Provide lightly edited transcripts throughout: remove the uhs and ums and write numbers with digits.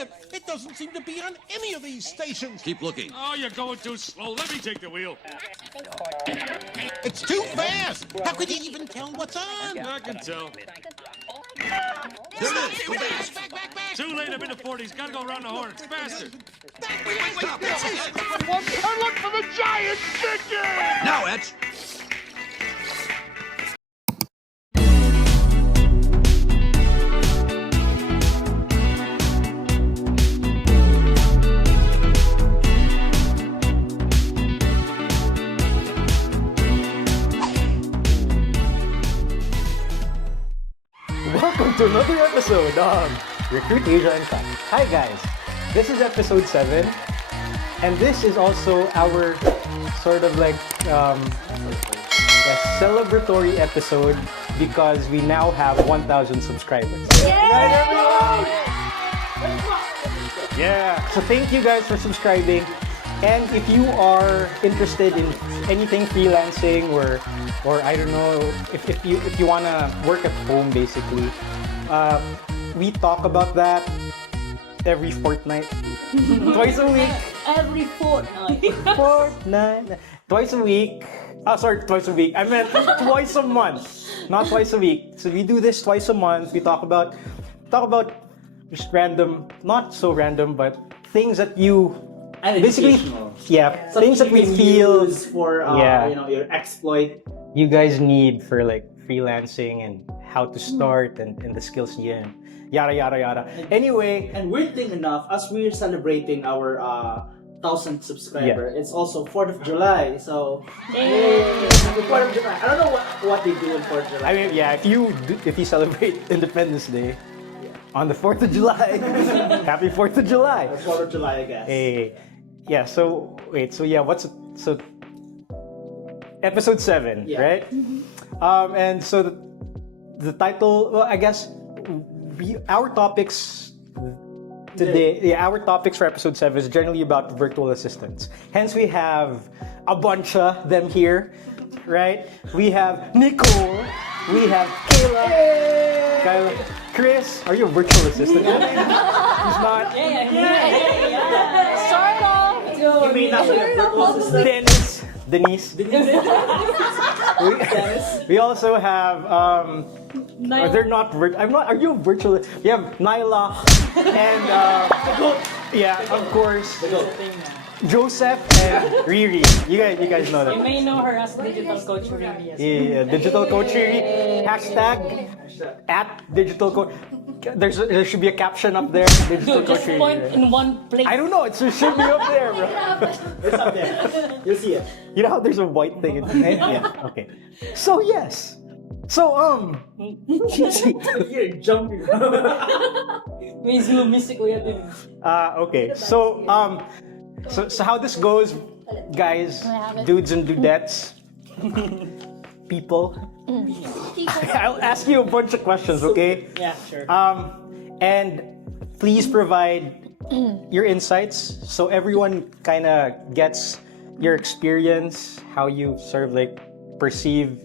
it. It doesn't seem to be on any of these stations. Keep looking. Oh, you're going too slow. Let me take the wheel. It's too fast. How could you even tell what's on? I can tell. There it is. Go back. Back. Too late. I'm in the 40s. Gotta go around the horn. It's faster. Stop. Look for the giant chicken! Now, Etch. Welcome to another episode of Rcruit Uncut. Hi guys, this is episode 7, and this is also our sort of like a celebratory episode because we now have 1,000 subscribers. Right, everyone? Yeah. So thank you guys for subscribing. And if you are interested in anything freelancing or I don't know, if you wanna work at home basically, we talk about that every fortnight, twice a week. Every fortnight. Twice a week. Twice a week. I meant twice a month, not twice a week. So we do this twice a month. We talk about just random, not so random, but things that you. And basically, yeah, things that we feel use for your exploit. You guys need for like freelancing and how to start and the skills and yada yada yada. Anyway, And weird thing enough, as we're celebrating our 1,000 subscriber, it's also 4th of July. So happy 4th of July. I don't know what they do on 4th of July. I mean, yeah, if you celebrate Independence Day on the 4th of July, happy 4th of July. 4th of July, I guess. Hey, yeah. So wait. So yeah. So episode 7, right? And so the title. Well, I guess our topics today. Yeah, our topics for episode 7 is generally about virtual assistants. Hence, we have a bunch of them here, right? We have Nicole. We have Kayla. Chris, are you a virtual assistant? He's not. Sort of. You may not be a virtual assistant. Denise. We also have they're not I'm not. Are you a virtual? We have Nyla and yeah, of course, Joseph and Riri. You guys know that. You may know her as digital coach Riri. Yeah, digital coach Riri. Hashtag at digital coach. There should be a caption up there. Digital Dude, coach just Riri. point in one place. I don't know. It should be up there, bro. It's up there. You'll see it. You know how there's a white thing in yeah, okay. So yes. So You're jumping. May music ko yan. okay. So so how this goes, guys, dudes and dudettes, people. I'll ask you a bunch of questions, okay? Yeah, sure. And please provide your insights so everyone kind of gets your experience, how you sort of like perceive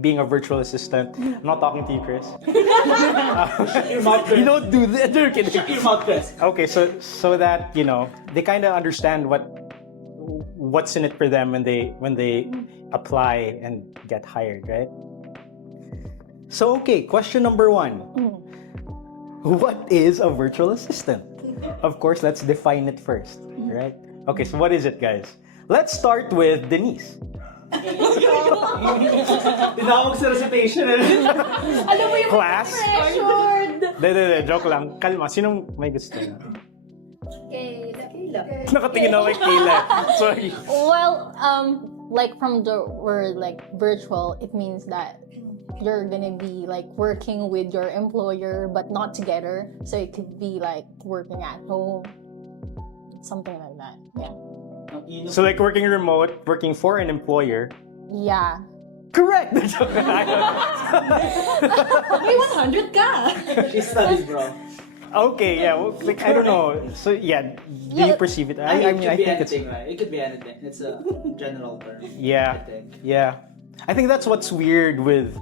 being a virtual assistant. I'm not talking to you, Chris. Your mouth, Chris. You don't do that. You're kidding. Your mouth, Chris. Okay, so that they kind of understand what's in it for them when they apply and get hired, right? So okay, question number 1. What is a virtual assistant? Of course, let's define it first, right? Okay, so what is it, guys? Let's start with Denise. Tinawag sa recitation. Alam mo yung Class? pressured. De, joke lang. Kalma, sinong may gusto na? Kayla. Nakatingin na kay Kayla. Sorry. Well, like from the word like virtual, it means that you're gonna be like working with your employer but not together. So it could be like working at home, something like that. Yeah. So like working remote, working for an employer. Yeah. Correct. May 100 ka. She studies, bro. Okay, yeah. Well, like I don't know. So yeah, do you perceive it? I mean, I think it's right? It could be anything. It's a general term. yeah, I think. yeah. I think that's what's weird with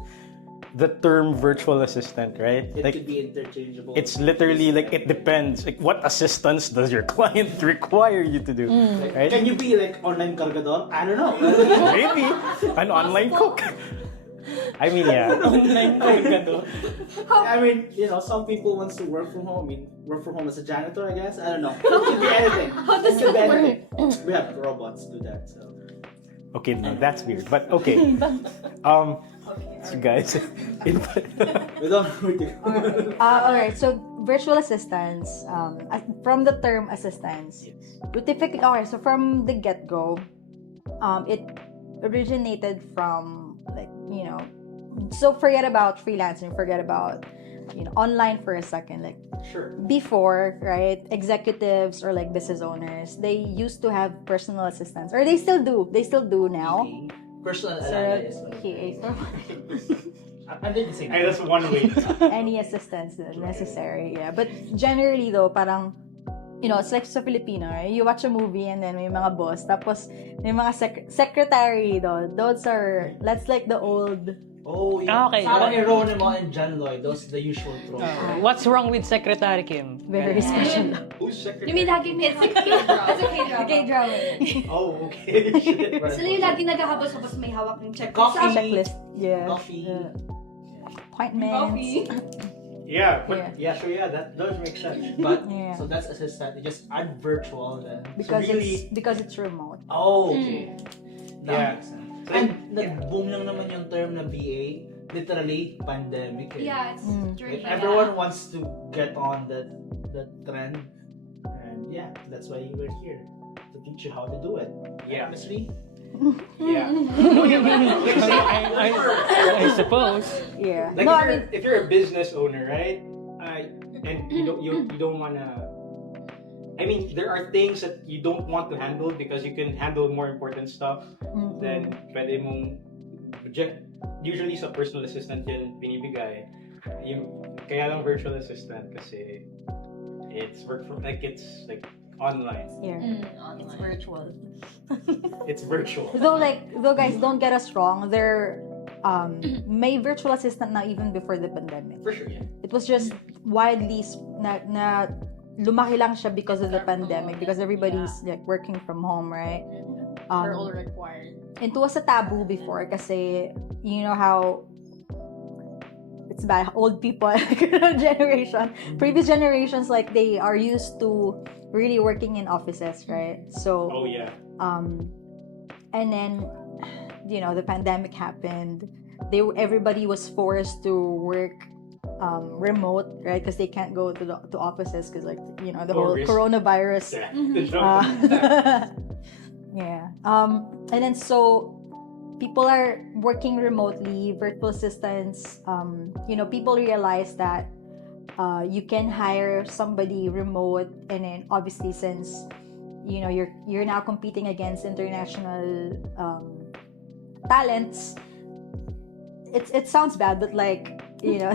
the term virtual assistant, right? It Like could be interchangeable. it's literally like it depends. Like what assistance does your client require you to do, right? Can you be like online cargador? I don't know. Maybe an online cook. I mean, yeah. Online cargador. I mean, you know, some people wants to work from home. I mean, work from home as a janitor, I guess. I don't know. It could be anything. It could be anything. We have robots do that, so. Okay, no, that's weird. But okay. So guys, We don't Alright, so virtual assistants, from the term assistants, we typically, okay, so from the get-go, it originated from, like, you know, so forget about freelancing, forget about, you know, online for a second, like, Sure. before, right, executives or like business owners, they used to have personal assistants, or they still do now. Personal So, analysis. Under the same. hey, that's one way. any assistance that necessary, yeah. But generally though, parang, you know, it's like sa Filipino, right? You watch a movie and then may mga boss, tapos may mga secretary though. Those are, that's like the old. Oh, yeah. Okay. Parang Geronimo and John Lloyd, those the usual tropes. What's wrong with Secretary Kim? Very special. Who's secretary? You mean lagi may It's a K-drama. K-drama. Oh, okay. Shit. Sila yung lagi naghahabos-habos may hawak ng check. Coffee. Checklist. Yeah. Coffee. Appointments. Coffee. Yeah, but Yeah. Sure, yeah, that does make sense. But Yeah. so that's assistant. You just add virtual then. Because so really, because it's remote. oh, okay. That Yeah. makes sense. And nag-boom lang naman yung term na VA. Literally, pandemic. Eh. Yeah, it's during Like, everyone wants to get on that trend. And yeah, that's why we're here. To teach you how to do it. Yeah. Miss Lee? yeah. I suppose. Yeah. Like No, if, I you're, mean, if you're a business owner, right? And you don't wanna. I mean, there are things that you don't want to handle because you can handle more important stuff. Then pwede mong usually sa personal assistant yan binibigay. Kaya lang virtual assistant kasi it's work from it's like online. yeah. It's virtual. It's virtual. Though guys, don't get us wrong. There, may virtual assistant na even before the pandemic. For sure, yeah. It was just widely na lumaki lang siya because of the pandemic, because everybody's like working from home, right? They're all required. It was a taboo before kasi you know how it's by old people generation, previous generations, like they are used to really working in offices, right? So Oh yeah. and then you know the pandemic happened. Everybody was forced to work remote, right? Because they can't go to offices because, like, you know, the More whole risk. coronavirus. Yeah. The jump. Yeah. And then so people are working remotely, virtual assistants. You know, people realize that you can hire somebody remote, and then obviously since you know you're now competing against international talents. It sounds bad, but like, you know,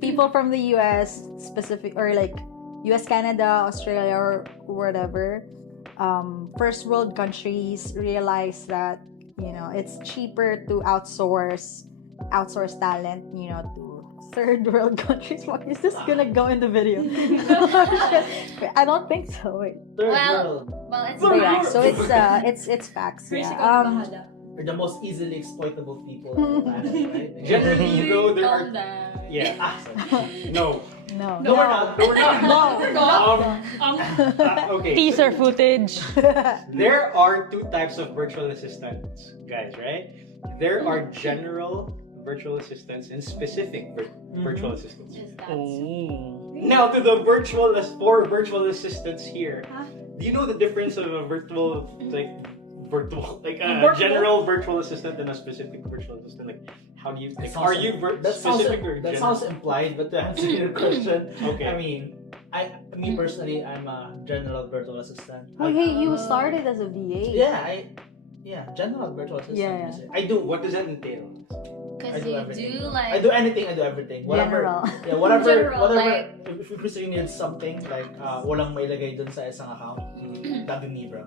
people from the US specific, or like US, Canada, Australia, or whatever, first world countries realize that, you know, it's cheaper to outsource talent, you know, to third world countries. What is this gonna go in the video? I don't think so. Wait. Well, it's So yeah, so it's facts. Yeah. Are the most easily exploitable people on the planet, right? Generally, though, there are. Calm down. Yeah. No. No. No, we're not. No, we're not. Okay. Teaser footage. There are two types of virtual assistants, guys, right? There are general virtual assistants and specific virtual assistants. Now, to the four virtual assistants here, do you know the difference of a general virtual assistant and a specific virtual assistant? Like, how do you? Like, are you specific or that general? sounds implied, but to answer your question, Okay. I mean, me personally, I'm a general virtual assistant. Oh, hey, you started as a VA. General virtual assistant. Yeah. I do. What does that entail? Because I do everything. do like I do anything, I do everything. Whatever. General. Yeah, whatever. General, whatever. like- If you gusto need something, like, walang mailagay dun sa isang account, that'd be me, bro.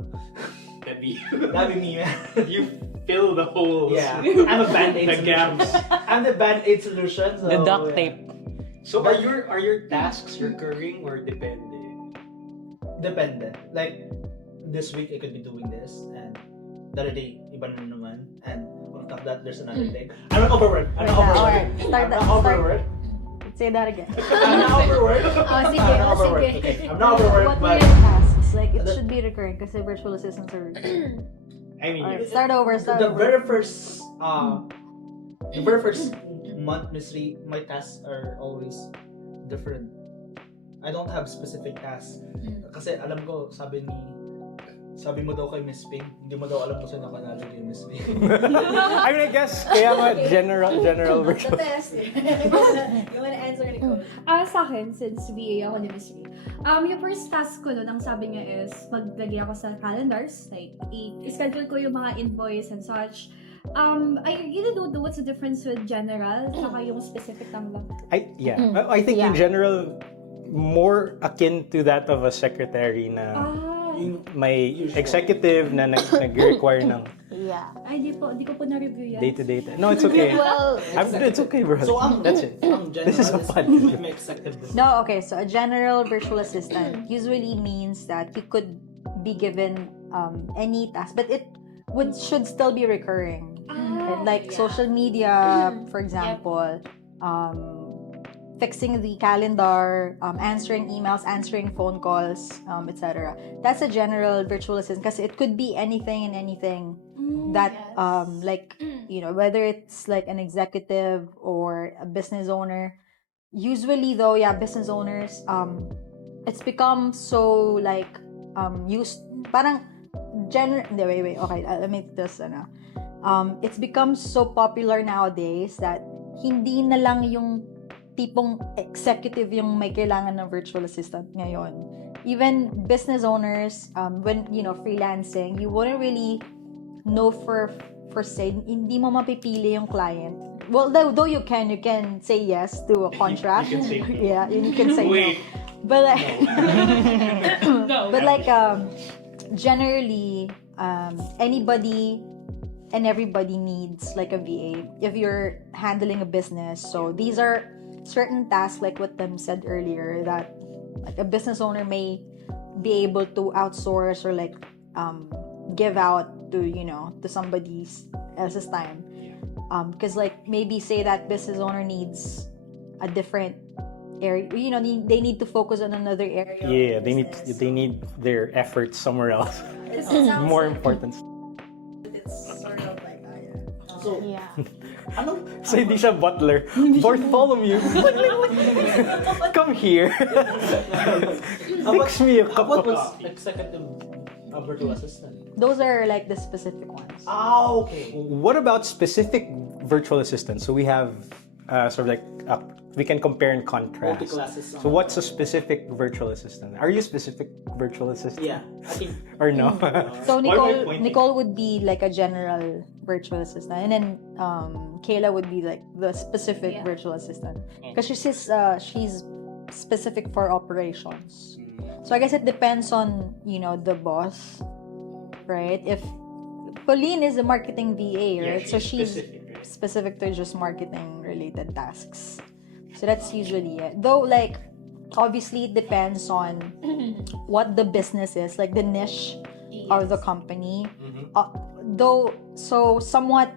That'd be That'd be me, man. you fill the holes. Yeah. I'm a band-aid The solution. gaps. I'm the band-aid solution. So, The duct yeah. tape. So are your tasks recurring or depende? Depende. Like, this week I could be doing this, and the other day, iba na naman. And on top of that, there's another day. I'm not overworked. I'm not Alright, overworked. start I'm that- not start- overworked. Say that again. I'm not overworked. sige, I'm not overworked. sige. Okay. I'm not overworked, What were but your tasks? Like, it The- should be recurring kasi virtual assistants are recurring. I mean, Alright, start over. the very first month, Miss my tasks are always different. I don't have specific tasks. Kasi alam ko, sabi mo daw kay Miss Ping, hindi mo daw alam kung saan nakalagay kay Miss Ping. I mean, I guess, kaya nga general virtual. test. You wanna answer the code? Sa akin, since VA ako ni Miss V, yung first task ko nun, ang sabi niya is, maglagay ako sa calendars, like, i-schedule ko yung mga invoice and such. I really don't know what's the difference with general, saka yung specific lang ba? I think in general, more akin to that of a secretary na may executive na nag-require ng Yeah. Ay, di ko po na-review yan. day-to-day. No, it's okay. Well, It's okay, bro. So, That's it. This is a fun. May executive. No, okay. So a general virtual assistant usually means that you could be given any task, but it should still be recurring. Like social media, for example, fixing the calendar, answering emails, answering phone calls, etc. That's a general virtual assistant because it could be anything and anything that, like, whether it's like an executive or a business owner. Usually, though, business owners, it's become so like used. Parang wait. Okay, let me this. It's become so popular nowadays that hindi na lang yung tipong executive yung may kailangan ng virtual assistant ngayon. Even business owners, when freelancing, you wouldn't really know for say, hindi mo mapipili yung client. Well, though you can say yes to a contract. You can say no. Yeah, you can say Wait. no. But like, but like, generally, anybody and everybody needs like a VA if you're handling a business. So these are certain tasks, like what Tim said earlier, that like a business owner may be able to outsource or like give out to to somebody else's time. Because like maybe say that business owner needs a different area, they need to focus on another area. Yeah, they need their efforts somewhere else. More important. It's sort of like So, yeah. So hindi siya butler. Bartholomew, come here. Fix me a cup what of was coffee. executive virtual assistant? Those are like the specific ones. Okay. What about specific virtual assistants? So we have sort of like we can compare and contrast. Multi-classes. So what's a specific virtual assistant? Are you a specific virtual assistant? Yeah. I think Or no? So Why am I pointing? Nicole would be like a general virtual assistant, and then Kayla would be like the specific virtual assistant because she's specific for operations. So I guess it depends on the boss, right? If Pauline is the marketing VA, right? So she's specific to just marketing related tasks. So that's usually it. Though like obviously it depends on what the business is, like the niche of the company. Though so somewhat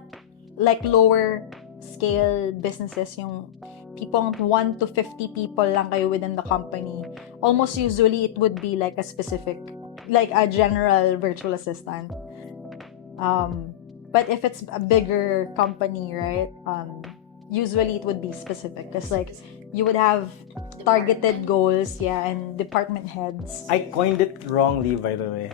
like lower scale businesses, yung tipong 1 to 50 people lang kayo within the company, almost usually it would be like a specific, like a general virtual assistant. But if it's a bigger company, right, usually it would be specific because like you would have targeted goals, and department heads. I coined it wrongly, by the way.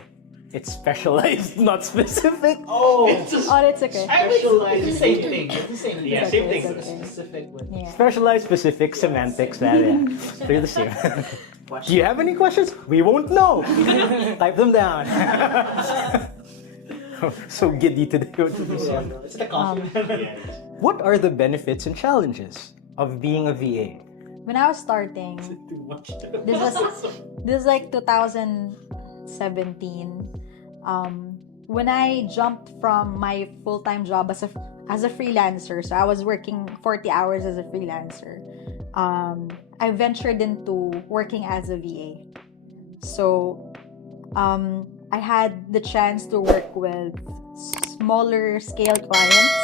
It's specialized, not specific. Oh, It's okay. specialized. It's the same thing. It's the same thing. Yeah, same thing. It's okay. Specific with Yeah. Specialized, specific, semantics, yeah. They're the same. Do you have any questions? We won't know. Type them down. So giddy today. It's the coffee. What are the benefits and challenges of being a VA? When I was starting, Too much. this was like 2017. When I jumped from my full-time job as a freelancer, so I was working 40 hours as a freelancer. I ventured into working as a VA. So I had the chance to work with smaller scale clients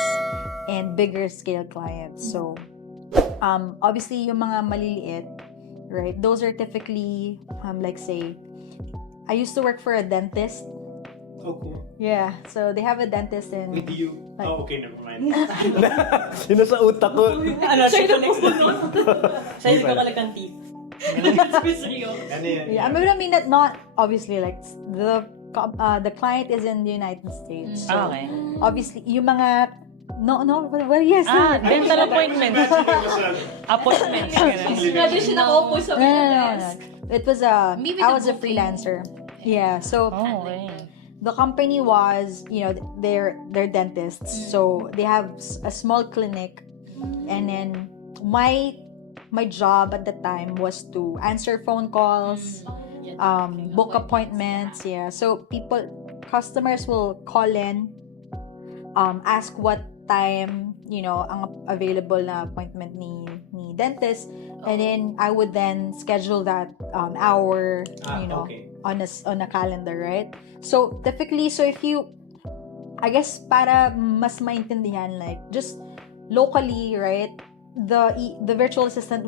and bigger scale clients. So obviously yung mga maliliit, right? Those are typically like say I used to work for a dentist. Oh, cool. Yeah, so they have a dentist in With you. Like- Oh, okay, never mind. Yun na sa utak ko. Ano, siya yung next Siya yung kakalakang teeth. Ano yan? Yeah, I mean that not obviously like the client is in the United States. So Okay. obviously yung mga well, yes. Dental appointments. Appointments. Imagine siya nakaupo sa No. It was Maybe I the was a booking. freelancer. Yeah, so Oh, okay. the company was, they're dentists, so they have a small clinic, and then my job at the time was to answer phone calls, book appointments. Yeah, so customers will call in, ask what time ang available na appointment ni dentist, and then I would then schedule that hour Okay. on a calendar, right? So typically, if you, I guess para mas maintindihan, like just locally, right, the virtual assistant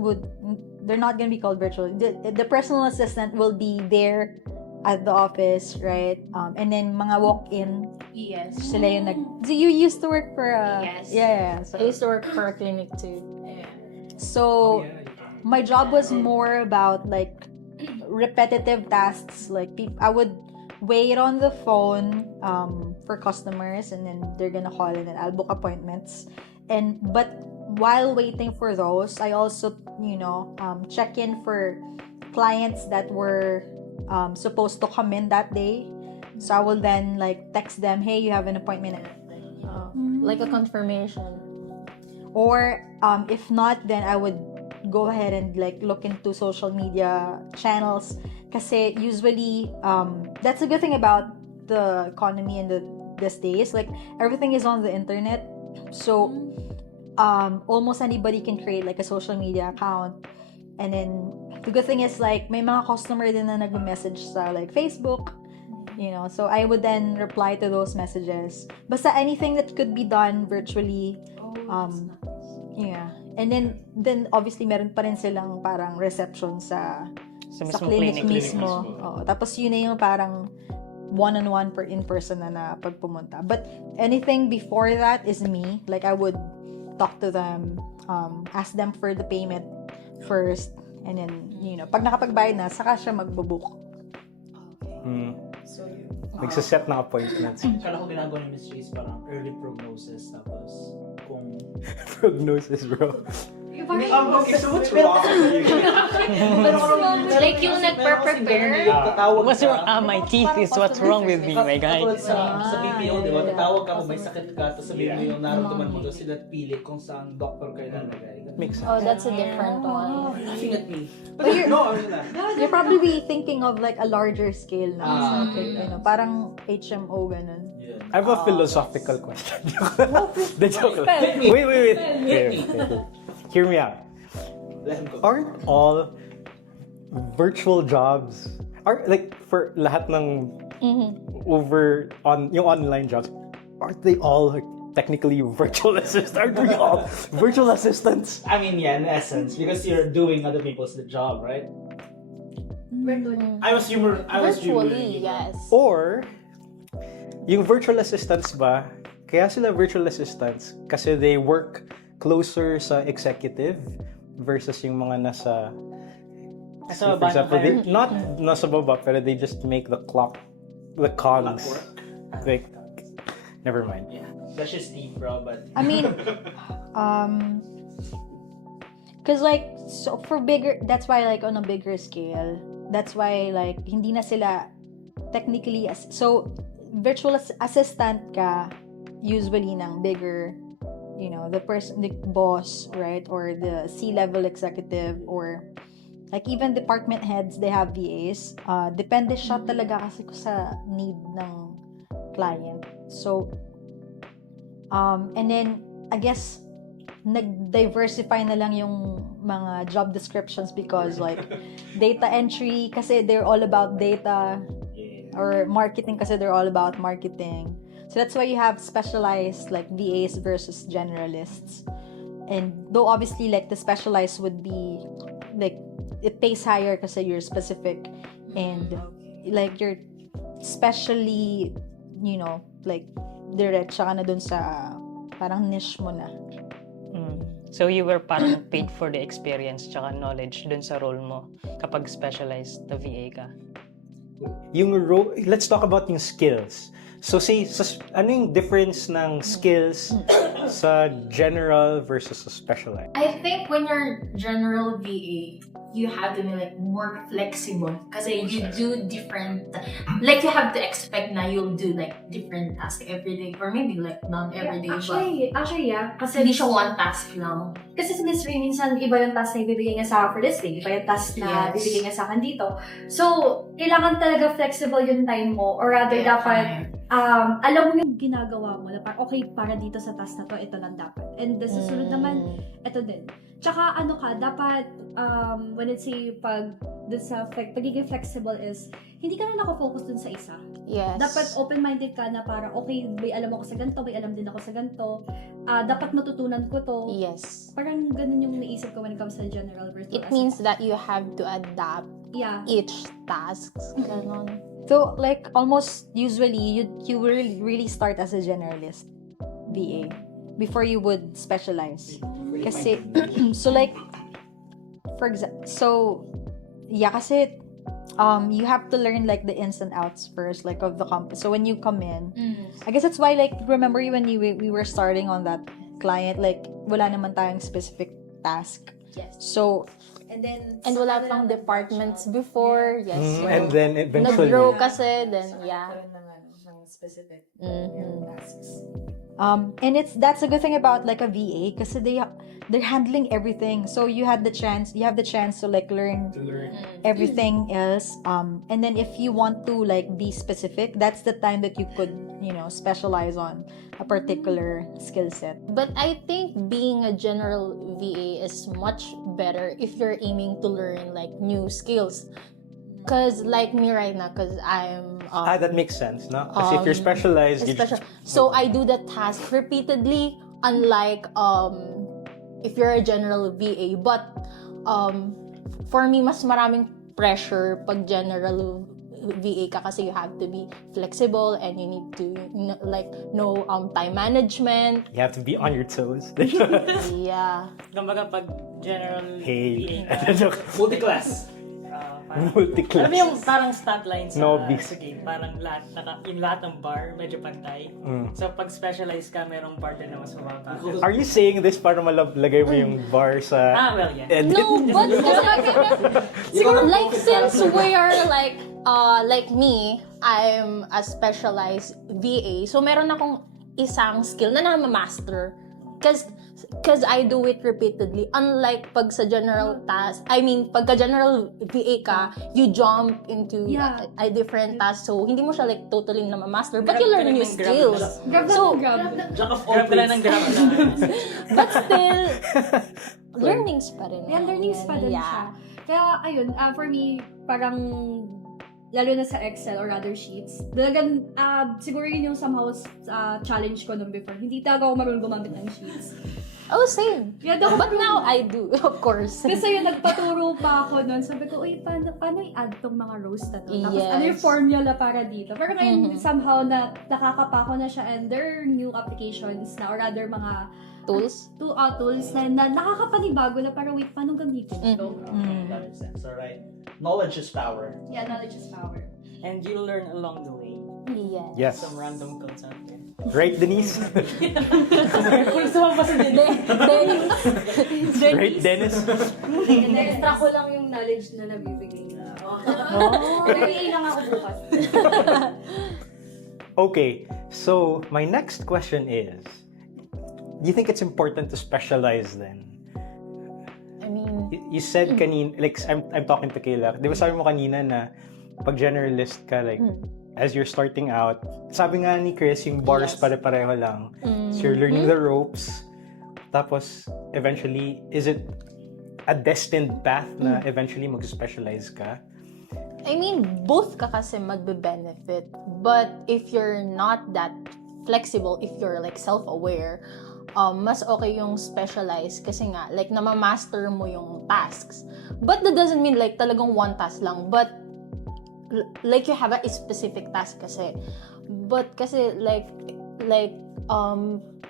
they're not gonna be called virtual, the personal assistant will be there at the office, right? And then mga walk-in, Yes. sila yung so you used to work for a Yes. yeah, so I used to work for a clinic too. so my job was more about like repetitive tasks, like I would wait on the phone for customers, and then they're gonna call in and I'll book appointments, but while waiting for those, I also check in for clients that were supposed to come in that day. So I will then like text them, hey, you have an appointment, Like a confirmation. or if not, then I would go ahead and like look into social media channels, kasi usually that's a good thing about the economy in these days, like everything is on the internet, so almost anybody can create like a social media account. And then the good thing is like may mga customer din na nag-message sa like Facebook, so I would then reply to those messages, basta anything that could be done virtually. Yeah. And then obviously meron pa rin silang parang reception sa mismong clinic clinic mismo. Oo. Tapos yun na yung parang one-on-one in person na pagpumunta. But anything before that is me. Like I would talk to them, ask them for the payment first, and then pag nakapagbayad na, saka siya magbo-book. Nagsaset ng appointments. Kala ko ginagawa ni Miss Chase parang early prognosis, tapos kung Prognosis, bro. Okay, so what's wrong with you? Like yung nagpa-prepare. What's wrong? My teeth is what's wrong with me, my guy. Katulad sa BPO, di ba? Tatawag ka kung may sakit ka, tapos sabihin mo yung nararamdaman mo, tapos sila pili kung saan doctor kayo lalagay. Makes sense. Oh, that's a different one. Laughing at me. But No, I mean that. You're probably thinking of like a larger scale na. Okay. Parang HMO ganun. I have a philosophical question. The joke lang. Wait. Hear me out. Let him go. Aren't all virtual jobs like for lahat ng yung online jobs, aren't they all like technically virtual assistants? Aren't we all virtual assistants? I mean, yeah, in essence, because you're doing other people's job, right? I was Virtually, yes. Or yung virtual assistants ba, kaya sila virtual assistants kasi they work closer sa executive versus yung mga nasa Nasa for baba example, na they, not nasa baba, pero they just make the cogs work. like never mind. Yeah, that's just deep, bro. But I mean, cause like so for bigger, that's why like on a bigger scale, that's why like hindi na sila technically so virtual assistant ka, usually ng bigger, the person, the boss, right? Or the C-level executive, or like even department heads, they have VAs. Depende siya talaga kasi sa need ng client. So, and then, I guess, nag-diversify na lang yung mga job descriptions because like data entry kasi they're all about data, or marketing kasi they're all about marketing. So that's why you have specialized like VAs versus generalists. And though obviously like the specialized would be like it pays higher kasi you're specific and like you're specially, like diretsa ka na dun sa parang niche mo na. So you were parang paid for the experience tsaka knowledge dun sa role mo kapag specialized na VA ka. Yung role, let's talk about yung skills. So say, ano yung difference ng skills sa general versus sa specialized? I think when you're general VA, you have to be like more flexible kasi you do different, like you have to expect na you'll do like different tasks every day or maybe like not every day, Actually, yeah. Kasi hindi siya one task lang. Kasi sa Miss Ray, minsan iba yung task na ibibigay niya sa for this day, iba yung task na ibibigay niya sa akin dito. So, kailangan talaga flexible yung time mo, or rather dapat alam mo yung ginagawa mo na parang okay, para dito sa task na to, ito lang dapat. And the susunod naman, ito din. Tsaka dapat when it's say dun sa pagiging flexible is hindi ka na nakafocus dun sa isa. Yes. Dapat open-minded ka na para okay, may alam ako sa ganito, may alam din ako sa ganito. Dapat matutunan ko to. Yes. Parang ganun yung naisip ko when it comes to general virtual It means that you have to adapt each task. Ganon. So like almost usually you will really start as a generalist VA before you would specialize. Kasi so like for example, kasi you have to learn like the ins and outs first, like of the company. So when you come in, I guess that's why like remember you when we were starting on that client, like wala naman tayong specific task. Yes. So and wala pang departments before. Yes. So, and then eventually nag-grow kasi, then Specific tasks. And that's a good thing about like a VA kasi they're handling everything. So you have the chance to like learn everything else. And then if you want to like be specific, that's the time that you could, specialize on a particular skill set. But I think being a general VA is much better if you're aiming to learn like new skills. Cause like me right now, cause I'm that makes sense, no? Kasi if you're specialized, so I do the task repeatedly, unlike if you're a general VA. But for me, mas maraming pressure pag general VA ka kasi you have to be flexible and you need to know time management. you have to be on your toes. Yeah. Kumbaga pag general Hey. VA ka, Multi-class. Multi-class. Alam mo yung parang stat line sa Nobis. game, parang yung lahat ng bar medyo pantay. So pag specialized ka, merong bar din na mas mababa. Are you saying this para malagay mo yung bar sa Well, yeah. edit? No, but siguro like since we are like me, I'm a specialized VA. So meron akong isang skill na na-master. Cause I do it repeatedly. Unlike pag sa general task, pagka general VA ka, you jump into a different task. So hindi mo siya like totally na ma-master, but you learn new skills. Grab Grab lang ng grab. But still, learnings pa rin. Yeah, learnings pa din siya. Kaya ayun, for me, parang lalo na sa Excel or other sheets. Dalagang, siguro yun yung somehow challenge ko nung before. Hindi talaga ako marunong gumamit ng sheets. Oh, same. Yeah, but now I do, of course. Kasi yun, nagpaturo pa ako nun. Sabi ko, uy, paano i-add tong mga rows na to? Tapos ano yung formula para dito? Pero ngayon, somehow, nakakapako na siya and there are new applications na or other mga tools na nakakapanibago na para wait, paano gamitin ito? That makes sense. Alright. Knowledge is power. Yeah, knowledge is power. And you learn along the way. Yes. Some random codes out there. Right, Denise? Gusto mo ba si Denise? Right, Dennis? Extra ko lang yung knowledge na nabibigay na. MBA lang ako bukas. Okay, so my next question is, do you think it's important to specialize then? I mean, You said kanina, like, I'm talking to Kayla, di ba sabi mo kanina na pag generalist ka, like, as you're starting out, sabi nga ni Chris, yung bars Yes. pare-pareho lang. So you're learning the ropes, tapos eventually, is it a destined path na eventually mag-specialize ka? I mean, both ka kasi magbe-benefit. But if you're not that flexible, if you're like self-aware, mas okay yung specialize kasi nga, like, namamaster mo yung tasks. But that doesn't mean like talagang one task lang. But like you have a specific task kasi. But kasi like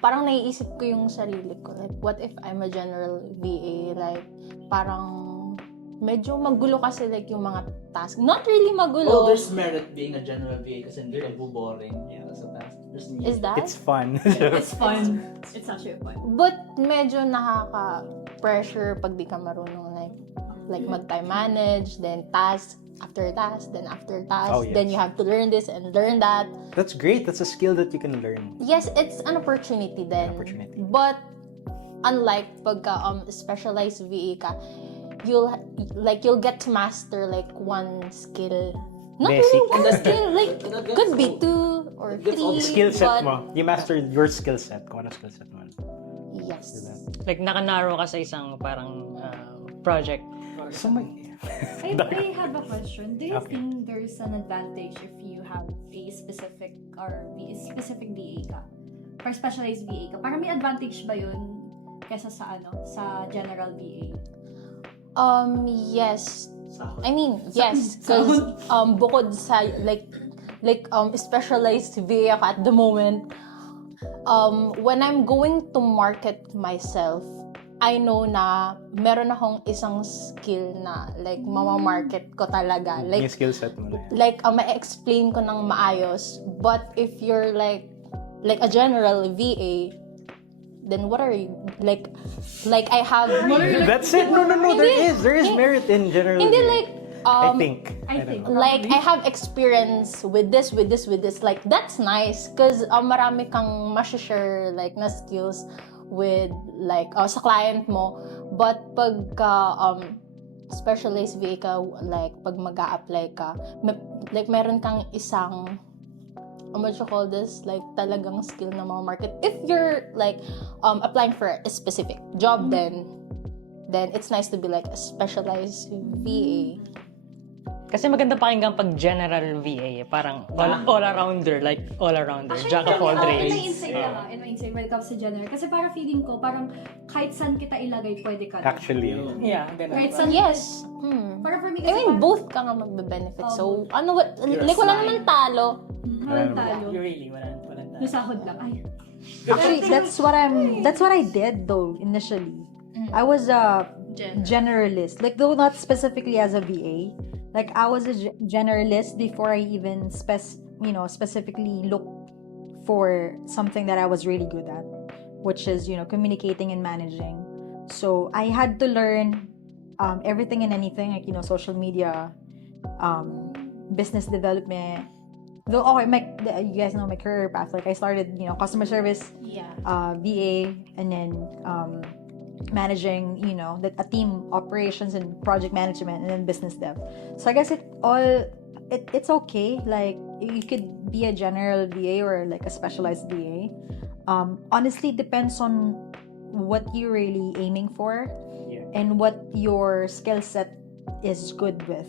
parang naiisip ko yung sarili ko. Like, what if I'm a general VA? Like, parang medyo magulo kasi like yung mga task. Not really magulo. Oh, there's merit being a general VA kasi hindi ka boring. Yeah, sa task. Is that? It's fun. It's fun. It's actually fun. But medyo nakaka-pressure pag di ka marunong like mag-time manage, then task after task, then after task, Oh, yes. then you have to learn this and learn that. That's great. That's a skill that you can learn. Yes, it's an opportunity then. But unlike pagka specialized VA ka, you'll get to master like one skill. Not Basic. really one skill, like could be 2 or 3. Skill set but mo. You master your skill set. Kung ano skill set mo. yes. Like, naka-narrow ka sa isang parang project. So may... I have a question. Do you Okay. think there's an advantage if you have a specific VA ka? Or specialized VA ka? Parang may advantage ba yun kesa sa general VA? Yes. I mean, yes, because bukod sa like specialized VA ako at the moment, when I'm going to market myself, I know na meron akong isang skill na like mama-market ko talaga. Like, yung skill set mo na yan. like ma-explain ko ng maayos. But if you're like a general VA, then what are you like I have That's it. No. There is merit in general. hindi like I think. like I have experience with this like that's nice because marami kang ma-share like na skills with like sa client mo, but pagka specialized VA ka, like pag mag-a-apply ka, like meron kang isang what you call this, like talagang skill na mga market. If you're like applying for a specific job, then it's nice to be like a specialized VA. Kasi maganda pakinggan pag general VA, parang all-arounder, like all-arounder, jack of all trades. In my insight when it comes to general. Kasi parang feeling ko, parang kahit saan kita ilagay, pwede ka. Actually. Yeah, ganun. Kahit saan, Yes. Parang for me I kasi mean, both ka nga magbe-benefit. So, like wala naman talo. walang talo. Really, walang talo. Nasahod lang. Ay. Actually, that's what I did though initially. I was a generalist, like though not specifically as a VA. Like I was a generalist before I even specifically looked for something that I was really good at, which is communicating and managing. So I had to learn everything and anything, like social media, business development. Though you guys know my career path. Like I started customer service, VA, and then managing a team, operations and project management, and then business dev. So I guess it's okay, like you could be a general VA or like a specialized VA. Honestly, it depends on what you're really aiming for and what your skill set is good with,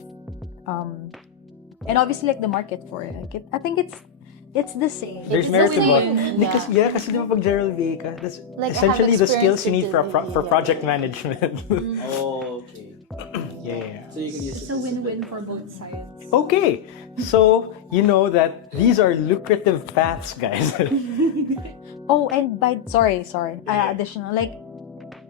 and obviously like the market for it. Like I think it's the same. There's merit to both. Kasi di ba pag general VA ka, that's Like, essentially the skills you need for project management. Oh, okay. Yeah. So you can use It's a win-win for both sides. Okay, so you know that these are lucrative paths, guys. Oh, and additional, like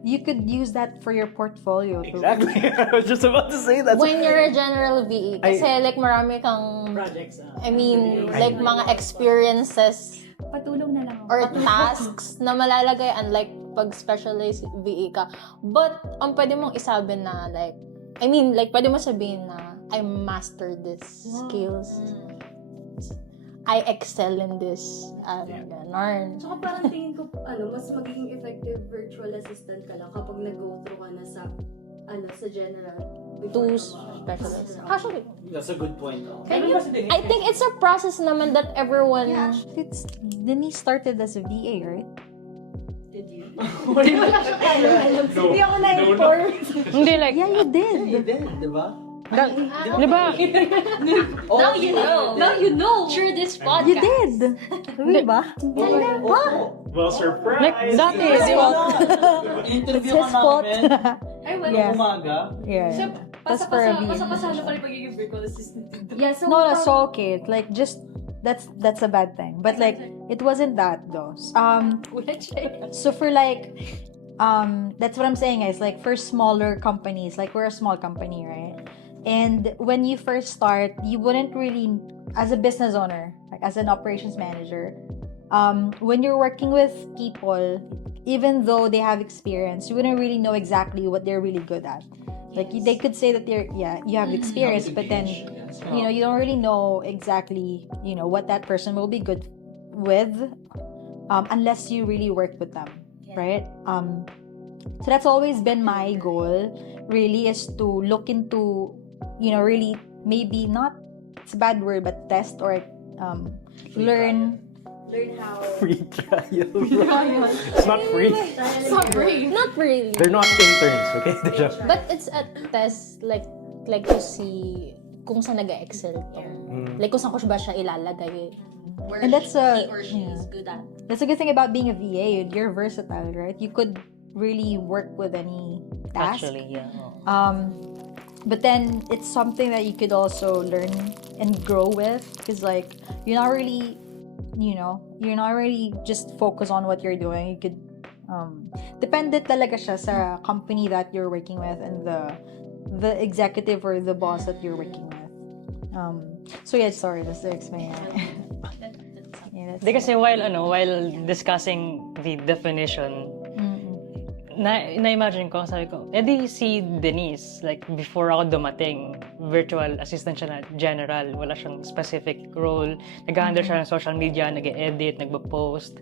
you could use that for your portfolio too. Exactly. I was just about to say that. When you're a general VA, kasi like marami kang Projects. I mean, like mga experiences Patulong na lang ako. or tasks na malalagay unlike pag specialized VA ka. But pwede mong isabi na like, I mean, like pwede mo sabihin na I mastered these skills. I excel in this. Ganon. Tsaka parang tingin ko, mas magiging effective virtual assistant ka lang kapag nag-go through ka na sa, sa general. To specialists. Actually, That's a good point. I think it's a process naman that everyone... Yeah, actually, Denise started as a VA, right? Did you? Hindi ako na-inform. Hindi like, Yeah, you did. You did, di ba? di ba? Now you know. Now you know! Through this podcast. You did. Di ba? Well, surprise! Like, dati, di ba? Interview It's his fault. Ay, well, Yeah. umaga. Yeah. So, That's for a VA. pasa na pala yung pagiging virtual assistant. Yeah, so... No, that's so okay. Like, just that's a bad thing. But like, it wasn't that though. So for like, that's what I'm saying, guys. Like for smaller companies, like we're a small company, right? And when you first start, you wouldn't really, as a business owner, like as an operations manager, when you're working with people, even though they have experience, you wouldn't really know exactly what they're really good at. Like they could say that you have experience, but then you don't really know exactly what that person will be good with, unless you really work with them, right? So that's always been my goal, really, is to look into, really maybe not, it's a bad word, but test or learn how. Free trial, bro. It's not free. It's not free. Not really. They're not interns, okay? But it's a test, like to see kung saan nag-excel to. Like kung saan ko ba siya ilalagay. And that's he or she is good at. That's a good thing about being a VA. You're versatile, right? You could really work with any task. Actually, yeah. But then it's something that you could also learn and grow with, because like you're not really just focus on what you're doing. You could dependent talaga siya sa company that you're working with and the executive or the boss that you're working with. So yeah, sorry, that's the explanation. Di kasi while discussing the definition, na-imagine ko, sabi ko, edi si Denise, like before ako dumating, virtual assistant siya na general, wala siyang specific role, nag-handle siya ng social media, nag-edit, nagpo-post.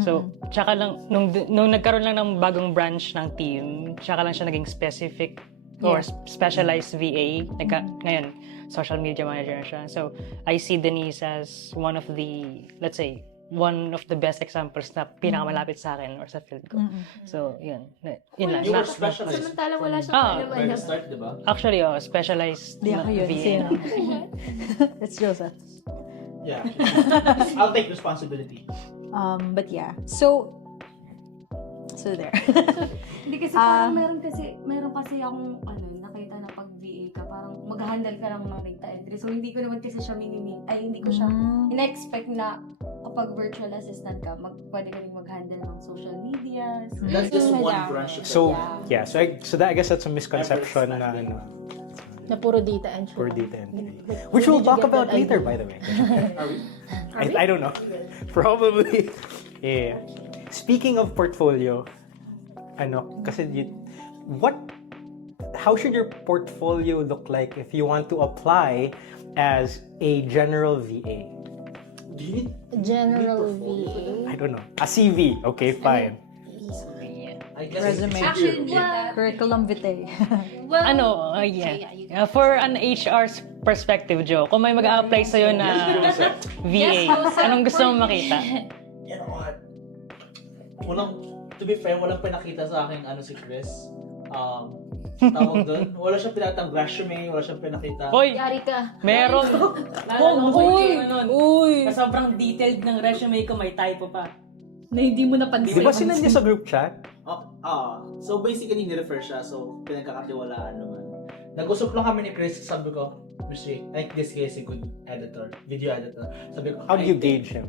So, tsaka lang, nung nagkaroon lang ng bagong branch ng team, tsaka lang siya naging specific or specialized VA. Ngayon, social media manager na siya. So, I see Denise as one of the, let's say, one of the best examples na pinakamalapit sa akin or sa field ko. So, yun. Yun lang. You were specialized. Samantala wala siyang By the start, di ba? Actually, specialized VA. It's Joseph. Yeah. I'll take responsibility. But yeah. So there. Hindi kasi parang meron kasi akong nakita na pag VA ka, parang mag-handle ka lang ng data entry. So hindi ko naman kasi siya hindi ko siya ina-expect na kapag virtual assistant ka, pwede ka rin mag-handle ng social media. That's just one branch of it. So I guess that's a misconception na puro data entry. Pure data entry. Which we'll talk about later, by the way. Are we? I don't know. Probably. Yeah. Speaking of portfolio, how should your portfolio look like if you want to apply as a general VA? Do you need General VA. I don't know. A CV. Okay, fine. I guess Resume. Actually, Curriculum vitae. For an HR's perspective, Joe, kung may mag-a-apply sa'yo na VA, anong gusto mong makita? You know what? To be fair, walang pinakita sa akin si Chris. Tawag doon. Wala siyang pinatang resume, wala siyang pinakita. Hoy! Yari ka. Meron! Uy! Sobrang detailed ng resume ko, may typo pa. Na hindi mo napansin. Di ba sinend niya sa group chat? So basically, ni-refer siya. So, pinagkakatiwalaan naman. Nag-usap lang kami ni Chris. Sabi ko, Mr. like this guy is a good editor, video editor. Sabi ko, How do you gauge him?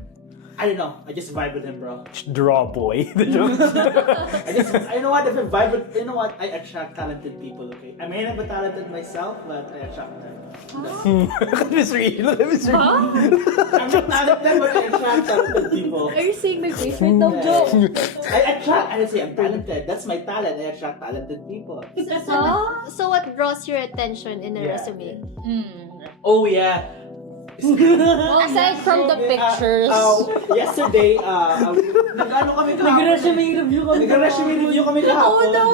I don't know. I just vibe with him, bro. Draw boy. I know what? If I vibe with, you know what? I attract talented people, okay? I may not be talented myself, but I attract them. Look at Mr. E. Look at Mr. E. I'm not talented, but I attract talented people. Are you saying my face right now, Joe? I don't say I'm talented. That's my talent. I attract talented people. So what draws your attention in a resume? Oh yeah. Aside from the pictures. Yesterday, nag-ano kami kahapon. Nag-resume review kami. Nag-resume review kami kahapon. Oh no!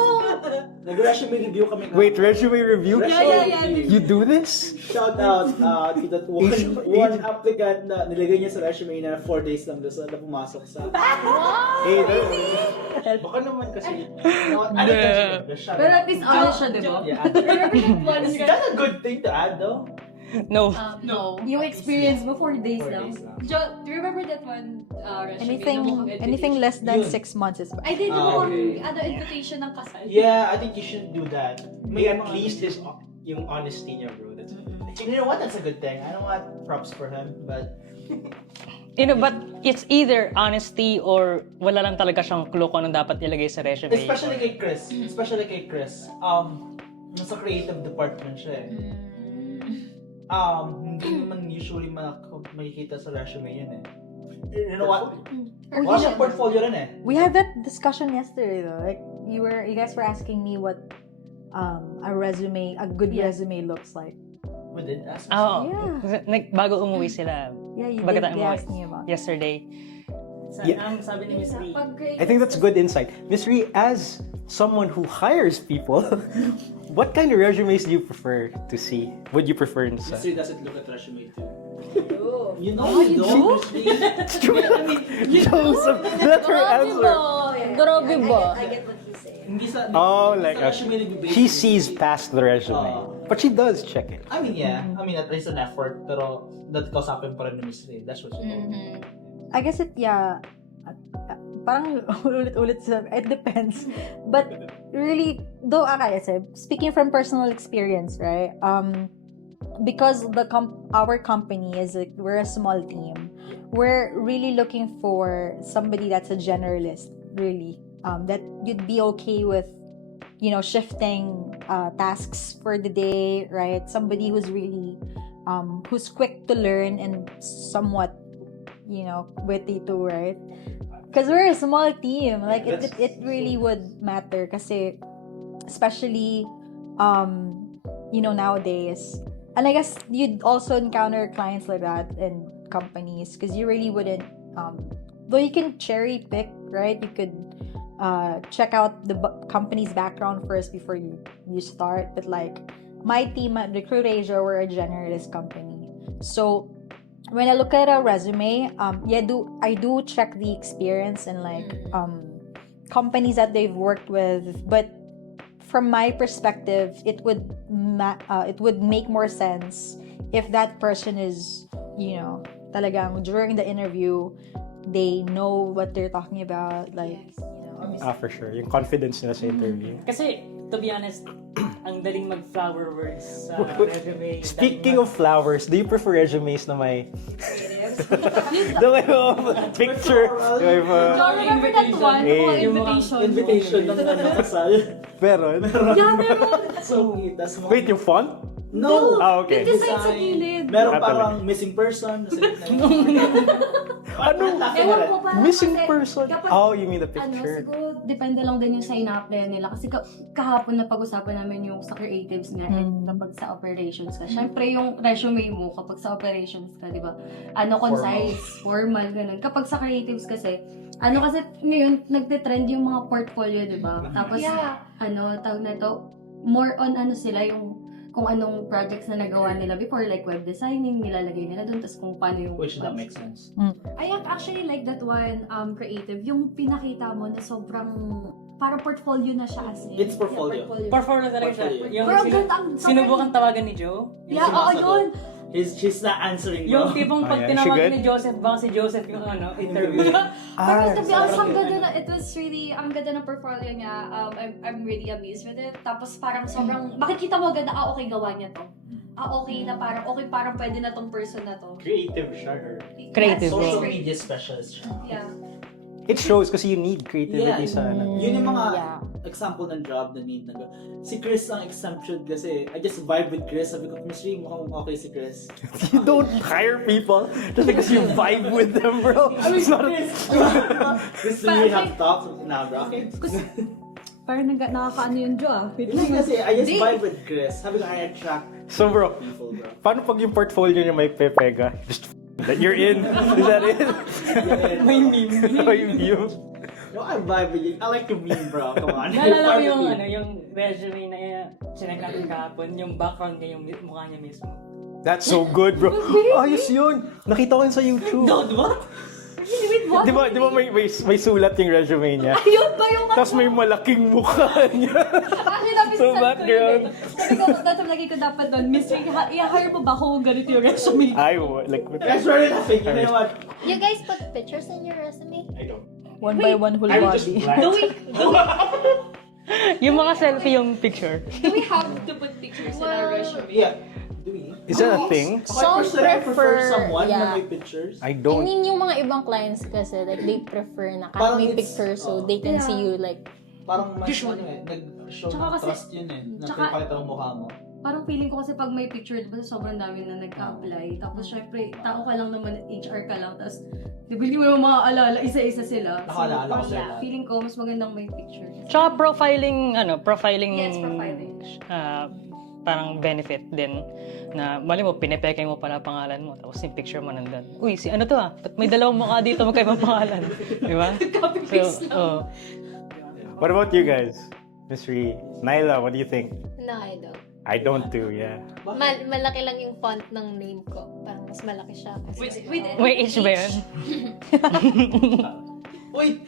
Nag-resume review kami kahapon. Wait, resume review? Yeah. You do this? Shout out to that one applicant na nilagay niya sa resume na 4 days lang doon na pumasok sa... Hey, Baka naman kasi... Pero at least honest siya, di ba? Yeah. Remember that one? Is that a good thing to add though? No. No. Yung experience mo 4 days 4 lang. days lang. Jo, do you remember that one resume? Anything less than 6 months is I did okay. invitation ng kasal. Yeah, I think you should do that. May at least his yung honesty niya, bro. That's You know what? That's a good thing. I don't want props for him, but... But it's either honesty or wala lang talaga siyang clue kung anong dapat ilagay sa resume. Especially kay Chris. Nasa creative department siya eh. Hindi naman usually makikita sa resume yun eh. You know what? Wala siyang portfolio rin eh. We had that discussion yesterday though. Like you guys were asking me what a good resume looks like. We did ask. Oo. Yeah. Bago umuwi sila. Yeah, you Bago did. tayo They umuwi asked me about. yesterday. Sabi ni Miss Lee. I think that's good insight. Miss Ree, as someone who hires people, what kind of resumes do you prefer to see? Would you prefer in Mystery doesn't look at resume too. You Oh, know you don't. It's true. Joseph, let her answer. Grabe ba? I get what he's saying. Hindi sa Like sa resume nagbe-base she yung sees resume. past the resume, but she does check it. I mean, yeah. I mean, at least an effort. Pero, that kausapin pa rin ni Miss Lee. That's what she told me. I guess parang ulit-ulit it depends. But really, though speaking from personal experience, right? Because our company we're a small team, we're really looking for somebody that's a generalist, really. That you'd be okay with, shifting tasks for the day, right? Somebody who's really who's quick to learn and somewhat, witty too, right? Because we're a small team, like it really would matter, kasi especially nowadays. And I guess you'd also encounter clients like that in companies, because you really wouldn't though you can cherry pick, right? You could check out the company's background first before you start. But like my team at Rcruit Asia, we're a generalist company. So when I look at a resume, I do check the experience and companies that they've worked with. But from my perspective, it would make more sense if that person is, talagang during the interview, they know what they're talking about, For sure. Yung confidence nila sa interview. Kasi, to be honest, ang daling mag-flower words sa resume. Speaking of flowers, do you prefer resumes na may... na may picture? Remember that one? Invitation ng kasal. Meron? Yeah, meron! So, tas mo. Wait, yung font? No! Okay. Yung design sa gilid. Meron Ah, parang missing person. Ano? Ewan ko pa. Missing kasi person? kapag- Oh, you mean the picture? Siguro, depende lang din yung sa ina-applyan nila. Kasi kahapon na pag-usapan namin yung sa creatives nga, and kapag sa operations ka. Siyempre, yung resume mo, kapag sa operations ka, di ba? Concise, formal, ganun. Kapag sa creatives kasi, kasi ngayon, nagtitrend yung mga portfolio, di ba? Tapos, tawag na to, more on sila yung kung anong projects na nagawa nila before, like web designing, nilalagay nila doon, tapos kung paano yung... Which that makes sense. I actually like that one, creative. Yung pinakita mo na sobrang, parang portfolio na siya as in. It's portfolio. Yeah, Portfolio talaga siya. Yung Pero ang sinubukan tawagan ni Joe. Yeah, yun. She's not answering, Yung bro. tipong pag Is she tinawagan good? ni Joseph, baka si Joseph yung interview. Pero to be honest, ang ganda na, it was really, ang ganda ng portfolio niya. I'm really amazed with it. Tapos parang sobrang, makikita mo agad na, okay, gawa niya to. Okay na parang pwede na tong person na to. Creative siya, her. Creative. Social media specialist siya. Yeah. It shows kasi you need creativity sa... Yun yung mga example ng job na need na si Chris ang exemption kasi I just vibe with Chris. Sabi ko, Miss Lee, mukhang okay si Chris. You don't hire people just because you vibe with them, bro. It's not Chris, do you have thoughts? Nah, bro. Okay. Parang nakakaano yung Jo, Hindi kasi, I just vibe with Chris. Sabi ko, I attract So bro, paano pag yung portfolio niya may pepega? Just that you're in. Is that it? May meme. May meme. No, I'm vibing. I like to meme, bro. Come on. Naalala ko yung resume na sinek natin kahapon, yung background niya, yung mukha niya mismo. That's so good, bro. Ayos yun. Nakita ko yun sa YouTube. No, diba? Wait, what? Di ba may sulat yung resume niya? Ayun ba yung Tapos may malaking mukha niya. Actually, napisat So, ko background. yun eh. Sabi ko, that's lagi ko dapat doon. Mystery, i-hire mo ba ako kung ganito yung resume? I like. That's very nothing. You know what? You guys put pictures in your resume? I don't. One by one whole body. Yung mga selfie yung picture. Do we have to put pictures in our resume? Yeah. Do we? Is that a thing? Some I prefer someone yeah. na may pictures. I I don't. mean, yung mga ibang clients kasi, like, they prefer na kahit Parang may it's- picture so they can see you, like, Parang mas ano nag-show Tsaka ng kasi- trust yun na tsaka- pinapakita mo mukha mo. Parang feeling ko kasi pag may picture, diba sobrang dami na nagka-apply. Tapos syempre, tao ka lang naman, HR ka lang. Tapos, di ba hindi mo yung mga alala, isa-isa sila. Nakaalala ko parang sila. feeling ko, mas magandang may picture. Tsaka profiling. Yes, profiling. Parang benefit din na mali mo, pinepeke mo pala pangalan mo tapos yung picture mo nandun. Uy, si ano to Ba't may dalawang mukha dito magkaibang pangalan? Di ba? Copy-paste lang. What about you guys? Miss Ree, Nyla, what do you think? No, I don't. I don't do, yeah. Malaki lang yung font ng name ko. Parang mas malaki siya. Wait, H ba yun? Wait,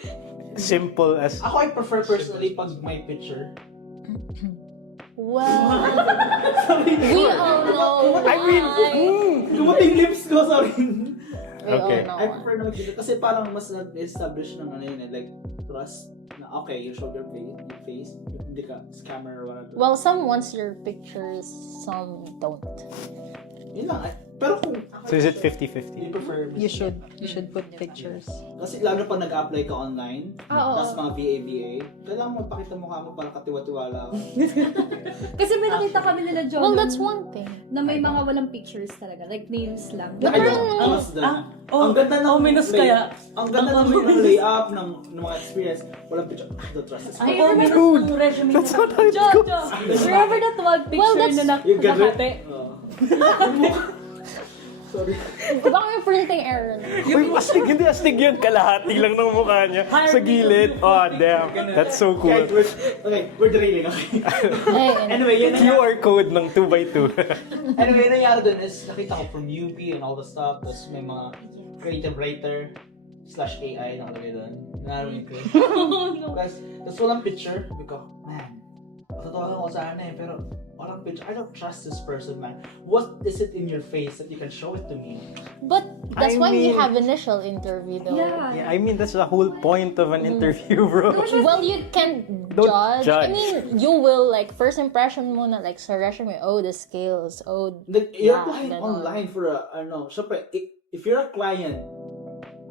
Simple as. ako I prefer personally pag may picture. wow. We all know I mean, Dumating lips ko, sorry. We Okay. all know I prefer na mag-video kasi parang mas nag-establish ng ano yun like trust na okay, you show your face, hindi ka scammer or whatever. Well, some wants your pictures, some don't. Yun lang. Pero kung So is it you 50-50? prefer You should put pictures. kasi lalo pag nag-apply ka online, Oo. tapos mga VA, kailangan mo pakita mukha mo para katiwa-tiwala. Kasi may nakita kami nila, John, Well, that's one thing. na may mga walang pictures talaga. Like, names lang. I don't trust them. Ang ganda ng ominous kaya. Ang ganda ng layout ng mga experience. Walang picture. I don't trust this. I remember ng resume That's na. what I John, do. John, remember that one picture na Yung ganun. nakahati? Sorry. Baka may printing error na. Uy, hindi astig yun. Kalahati lang ng mukha niya. Sa gilid. Oh, damn. That's so cool. Okay, we're derailing. Okay. Anyway, yun na QR code ng 2x2. Anyway, yung nangyari dun is nakita ko from UP and all the stuff. Tapos may mga creative writer /AI nakalagay dun. Narinig ko. Tapos walang picture. Sabi ko, man, matutuwa ko sana pero walang picture. I don't trust this person, man. What is it in your face that you can show it to me? But that's I why we mean- have initial interview though. Yeah, I mean, that's the whole point of an interview, bro. Well, you can Don't judge. judge. I mean, you will like first impression mo na like sa resume, oh, the skills, oh, You're yeah, applying ganon. online for a, ano, syempre, if you're a client,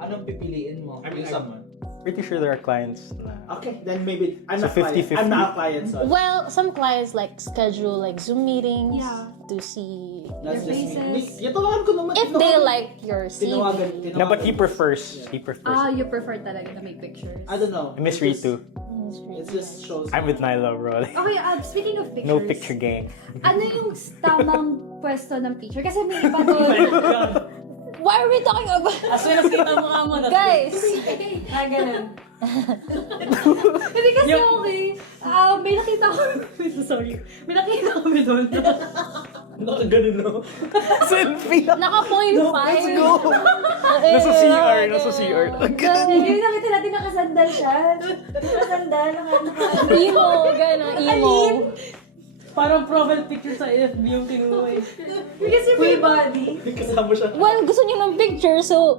anong pipiliin mo? Yung someone. Pretty sure there are clients na. Okay, then maybe I'm So not client. 50-50? I'm not a client, so Well, some clients like schedule like Zoom meetings Yeah. to see that's Their just me. faces. Yung tawagan ko naman. if they like your CV. No, but he prefers. He prefers. You prefer talaga na may pictures. I don't know. Miss Ree too. It just shows. I'm with Nyla, bro. Like, Okay, speaking of pictures. no picture gang. Ano yung tamang pwesto ng picture? Kasi may iba doon. Why are we talking about? As soon as kita mo mo na. Guys, Ganun. Hindi kasi okay. May nakita ko. Sorry. May nakita kami doon. Nakaganon, no? Selfie! naka 0.5. Let's go! Nasa CR, nasa CR. Yung nakita natin nakasandal siya. Nakasandal, Emo, gano'n, emo. Parang profile picture sa FB yung kinuha eh. Kasi full body. Kasama siya. Well, gusto niyo ng picture, so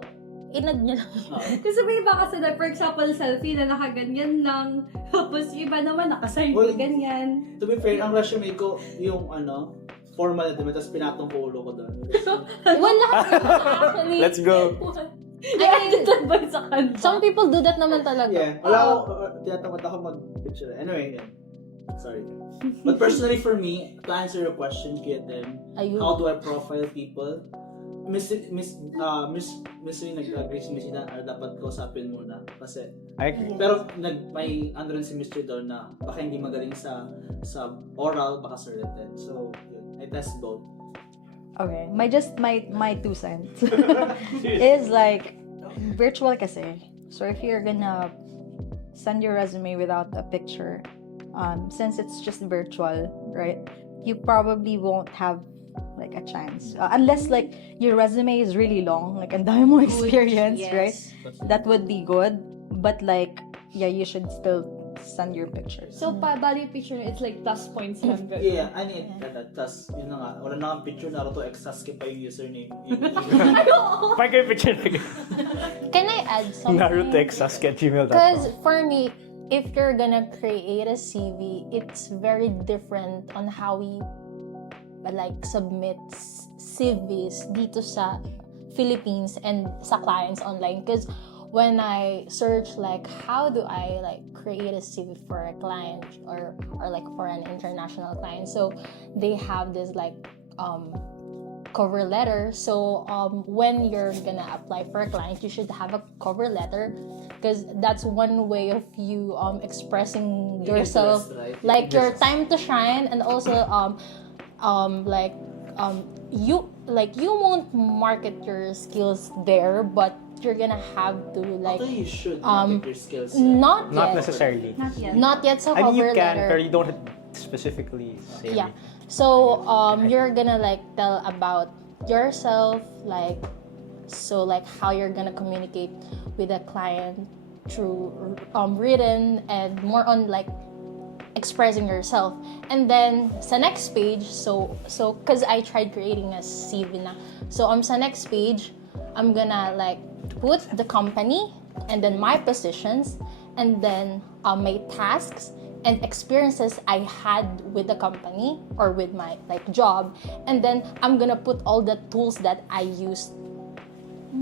inad niyo lang. Kasi may iba kasi na, for example, selfie na nakaganyan lang. Tapos yung iba naman nakaside Well, ganyan. To be fair, ang resume ko, yung ano, formal na diba, tapos pinatong ko ulo ko doon. Wala actually. Let's go. I-edited ba sa kanta? Some people do that naman talaga. Yeah, wala ako, tinatamad ako mag-picture. Anyway, yeah. Sorry. But personally for me, to answer your question, Ayun. how do I profile people? Miss Lee nag-agree si Miss Ina, dapat kausapin muna. Kasi, I agree. pero may ano rin si Mr. doon na baka hindi magaling sa oral, baka sa written. So, yun. I test both. Okay, my 2 cents is like virtual kasi. So if you're gonna send your resume without a picture, since it's just virtual, right? You probably won't have like a chance unless like your resume is really long, like ang dami mo experience, right? That would be good, but like yeah, you should still send your pictures. So, bali picture, it's like plus points lang. Yeah, I need that. Tas, yun na nga, wala na kang picture, Naruto X-Sasuke pa yung username. Pagay picture na Can I add something? Naruto@gmail.com. Because for me, if you're gonna create a CV, it's very different on how we like submit CVs dito sa Philippines and sa clients online. Because when I search like how do I like create a CV for a client or like for an international client, so they have this like cover letter. So when you're gonna apply for a client, you should have a cover letter because that's one way of you expressing yourself, like your time to shine, and also you won't market your skills there, but you're gonna have to like you should market your skills. Not yet. Necessarily. Not yet sa I mean, cover you can, letter. but you don't specifically say. Yeah. So you're gonna like tell about yourself, like how you're gonna communicate with a client through written and more on like expressing yourself. And then sa next page, so because I tried creating a CV na, so sa next page I'm gonna like put the company and then my positions and then my tasks and experiences I had with the company or with my like job, and then I'm gonna put all the tools that I used.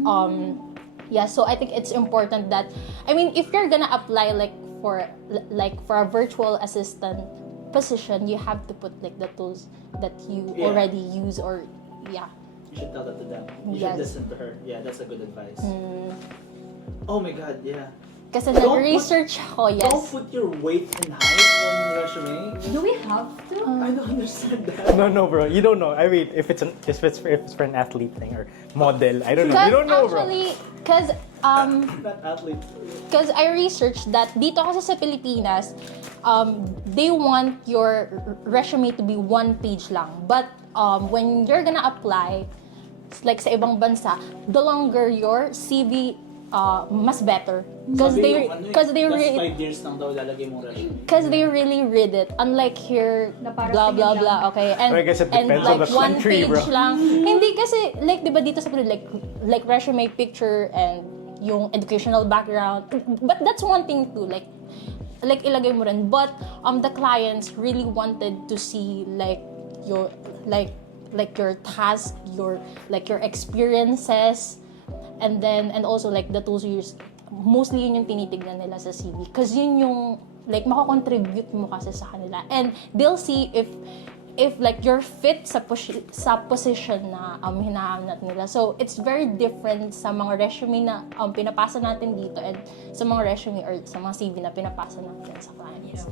So I think it's important that, I mean, if you're gonna apply for a virtual assistant position, you have to put like the tools that you already use, or You should tell that to them. You Yes. should listen to her. Yeah, that's a good advice. Oh my god, yeah. Kasi nag-research ako, yes. Don't put your weight and height in resume. Do we have to? I don't understand that. No, bro. You don't know. I mean, if it's for an athlete thing or model, I don't know. You don't know, bro. Actually, because Not athlete. because I researched that dito kasi sa Pilipinas, they want your resume to be one page lang. But when you're gonna apply, like sa ibang bansa, the longer your CV, mas better. Because they That's 5 years lang daw ilalagay mong resume. Because they really read it. Unlike here, blah blah blah. Okay, and I guess it depends on like the one country, page bro. lang. Hindi kasi like 'di ba dito sa like resume picture and yung educational background. But that's one thing too. Like ilagay mo rin. But the clients really wanted to see like your your task, your experiences, and also like the tools you use. Mostly yun yung tinitignan nila sa CV because yun yung like mako-contribute mo kasi sa kanila, and they'll see if like you're fit sa position na hinahanap nila. So it's very different sa mga resume na pinapasa natin dito and sa mga resume or sa mga CV na pinapasa natin sa clients.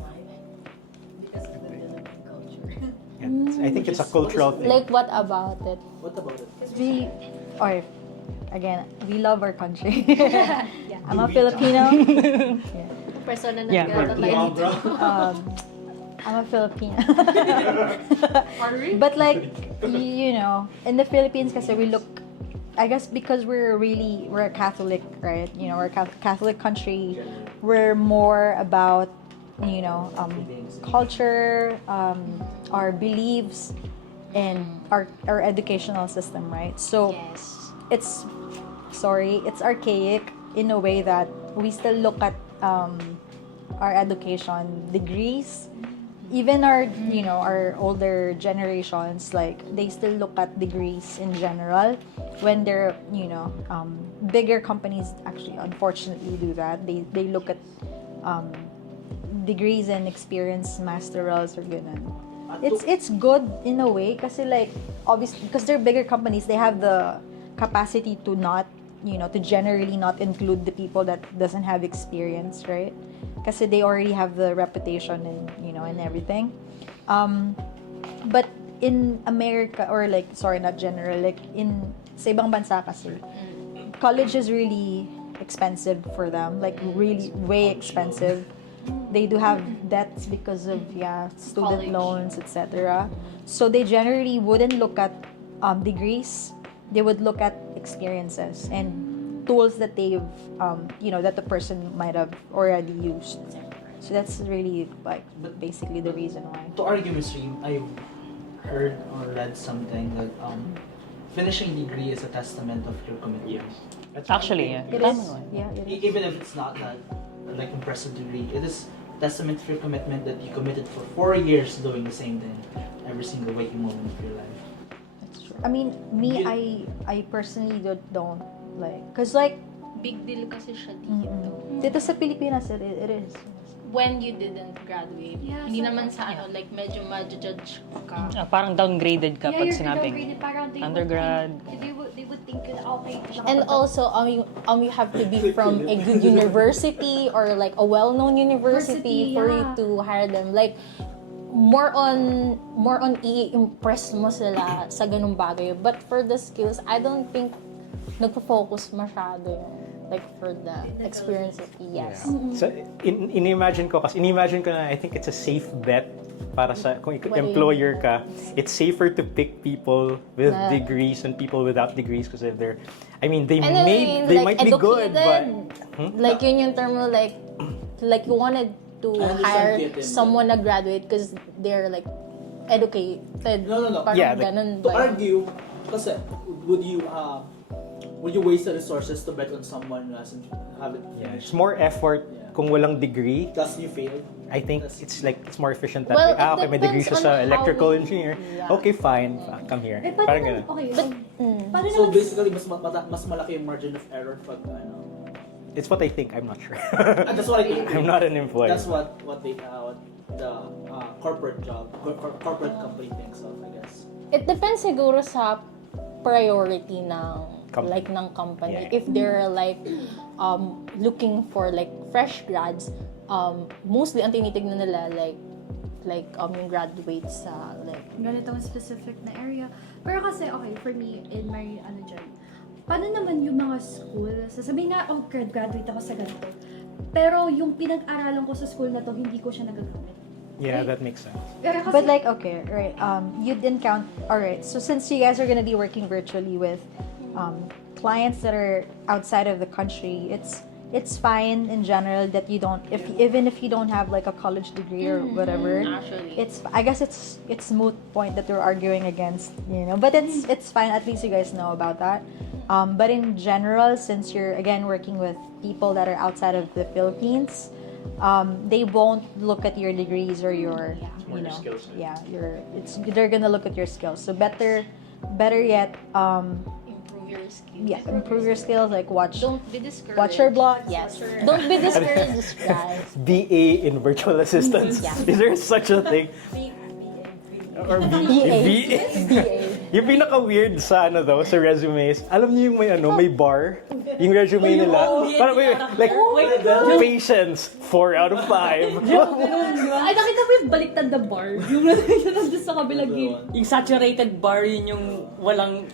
Because of the Philippine culture. I think it's a cultural thing. Like what about it? What about it? We love our country. I'm a Filipino. Persona na Yeah. I'm a Filipino. But like, you know, in the Philippines kasi we look, I guess because we're a Catholic, right? You know, we're a Catholic country. We're more about, you know, culture, our beliefs, and our educational system, right? So it's archaic in a way that we still look at our education degrees. Even our older generations, like they still look at degrees in general when they're, bigger companies actually unfortunately do that. They look at degrees and experience masterals or ganun. It's good in a way kasi like obviously because they're bigger companies, they have the capacity to not, to generally not include the people that doesn't have experience, right? Kasi they already have the reputation and, and everything. But in America, or like, sorry, not general, like sa ibang bansa kasi, college is really expensive for them, like really way expensive. They do have debts because of student loans, etc. So they generally wouldn't look at degrees. They would look at experiences and tools that they've that the person might have already used. So that's really like basically the reason why. To argue, Ms. Reem, I've heard or read something that finishing degree is a testament of your commitment. Actually, It is. Yeah, it is. Even if it's not that like impressive degree, it is testament to your commitment that you committed for 4 years doing the same thing every single waking moment of your life. That's true. I mean, me, I personally don't like, cause like Big deal kasi siya dito. dito sa Pilipinas, it is. When you didn't graduate. Yeah, Hindi so- naman sa like medyo ma-judge ka. Parang downgraded ka pag you're sinabing downgraded, parang they undergrad. They would think that okay. And also, you have to be from a good university or like a well-known university for you to hire them. Like, more on i-impress mo sila sa ganung bagay. But for the skills, I don't think nagpo-focus masyado yun. Like for the experience, yes. So, inimagine ko na I think it's a safe bet para sa kung employer ka. It's safer to pick people with degrees and people without degrees because if they're, I mean, they might be good, but like yun yung term mo, like you wanted to hire someone na graduate because they're like educated. No. Parang ganun To ba? argue, kasi would you waste the resources to bet on someone who hasn't have it finished? it's more effort kung walang degree. Plus you failed. I think it's more efficient that Well, way. Okay, may degree siya depends sa on how electrical we- engineer. Yeah. Okay, fine. Come here. Parang ganun. Okay, paano So naman basically, mas malaki yung margin of error pag It's what I think. I'm not sure. that's what I think. I'm not an employee. That's what the corporate corporate company thinks of, I guess. It depends siguro sa priority ng Company. like ng company. Yeah. If they're like looking for like fresh grads, mostly ang tinitignan nila like yung graduates sa like ganitong specific na area. Pero kasi, okay, for me, in my, paano naman yung mga school, sasabihin nga, graduate ako sa ganito. Pero yung pinag-aralan ko sa school na to, hindi ko siya nagagamit. Yeah, that makes sense. Pero kasi, But like, okay, right, you didn't count, alright, so since you guys are gonna be working virtually with clients that are outside of the country, it's fine in general that you don't, even if you don't have like a college degree or whatever, actually. I guess it's moot point that we're arguing against, but it's fine, at least you guys know about that. But in general, since you're again working with people that are outside of the Philippines, they won't look at your degrees or your skills. they're gonna look at your skills. So better yet, Improve your skills. yeah, improve your skills, like Don't be discouraged. watch your blogs. yes. Don't be discouraged, guys. BA in virtual assistants. Yeah. Is there such a thing? Or BA. Yung pinaka-weird sa sa resumes, alam niyo yung may bar? Yung resume nila. Parang like, patience, 4 out of 5. ay, nakita mo yung baliktad na bar? Yung nandun sa kabilang gilid. Yung saturated bar, yun yung walang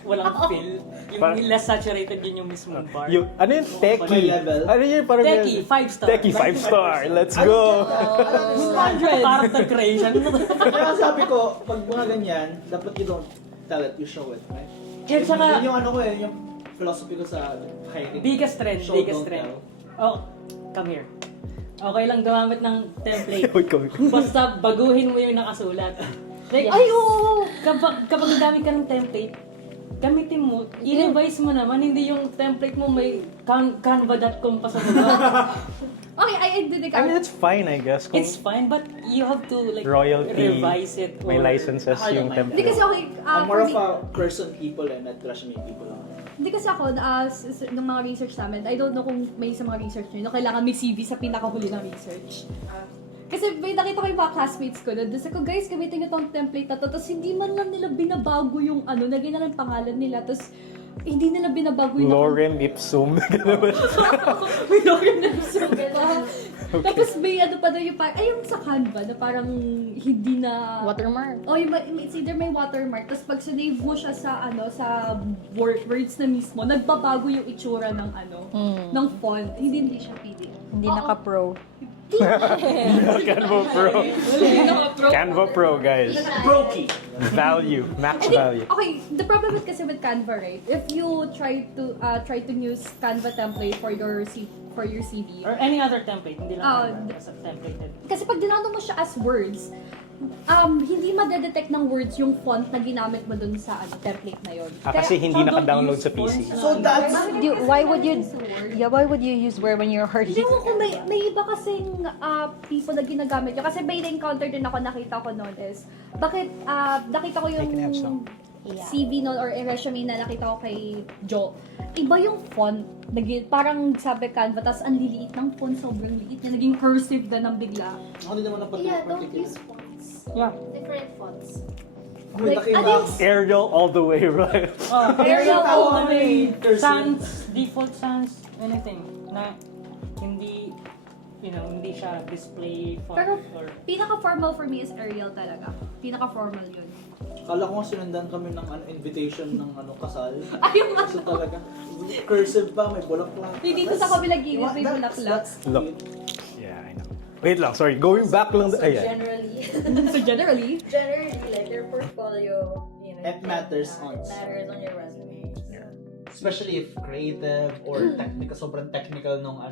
fill. Yung less saturated, yun yung mismong bar. Yung, ano yung techie? Ano yung parang... Techie, 5 star. Techie, 5 star. Let's go! 100! Character creation. Kaya sabi ko, pag mga ganyan, dapat you don't tell it, you show it, right? Kaya saka- Yun yung yung philosophy ko sa hiring. Biggest trend, Show, biggest don't trend. tell. Oh, come here. Okay lang gumamit ng template. Wait, come here. Basta baguhin mo yung nakasulat. Like, Yes. ay oo! Kapag gamit ka ng template, gamitin mo, i-revise mo naman, hindi yung template mo may canva.com pa sa baba. Okay, I did I mean, it's fine, I guess. Kung It's fine, but you have to like royalty, revise it. may or- licenses I yung don't mind. template. Hindi kasi okay, I'm for more me, of a person people and not resume people lang. hindi kasi ako, ng mga research namin, I don't know kung may sa mga research nyo, na kailangan may CV sa pinakahuli ng research. Kasi may nakita ko yung mga classmates ko doon. Tapos ako, guys, gamitin niyo tong template na to. Tapos hindi man lang nila binabago yung lagyan na lang pangalan nila. Tapos hindi nila binabago yung... Lorem ipsum. May lorem ipsum pa. Tapos may pa daw yung parang, yung sa Canva na parang hindi na... Watermark. Oh, it's either may watermark. Tapos pag sinave mo siya sa sa words na mismo, nagbabago yung itsura ng ng font. Hindi siya PDF. Hindi naka-pro. Canva Pro. Canva Pro, guys. Brokey. Value, max value. Okay, the problem with Canva, right? If you try to use Canva template for your CV Or any other template, hindi lang as a template. kasi pag dinano mo siya as words, hindi madedetect ng words yung font na ginamit mo dun sa template na yun. Kasi hindi naka-download sa PC. So that's... Why would you use Word when you're already... Hindi mo kung may iba kasing people na ginagamit yun. Kasi may na-encounter din ako, nakita ko noon is, bakit nakita ko yung CV noon or resume na nakita ko kay Joe. Iba yung font. Parang sabi Canva, tas ang liliit ng font, sobrang liit niya. Naging cursive na ng bigla. Ako din naman Don't use fonts. Yeah. Different fonts. Arial all the way, right? Arial all the way. Sans, default sans, anything. Na hindi, hindi siya display font. Pero or... pinaka-formal for me is Arial talaga. Pinaka-formal yun. Kala ko nga sinundan kami ng invitation ng kasal. Ay, yung So talaga, cursive pa, may bulaklak. Hindi dito sa kabilang gilid, may bulaklak. Look. Yeah, I know. Wait lang, sorry. Going back lang. Generally, like your portfolio, It matters on your resume. Especially if creative or technical, sobrang technical nung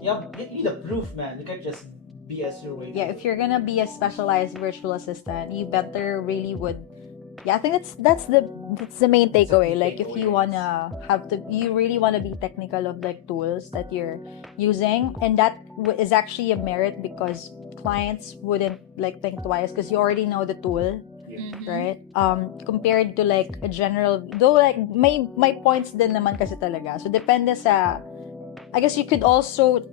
you need a proof, man. You can't just BS your way. Yeah, if you're gonna be a specialized virtual assistant, you better really would. Yeah, I think that's the main takeaway. Like if you you really wanna be technical of like tools that you're using, and that is actually a merit because clients wouldn't like think twice because you already know the tool, right? Compared to like a general, though like my points din naman kasi talaga. So depende sa, I guess you could also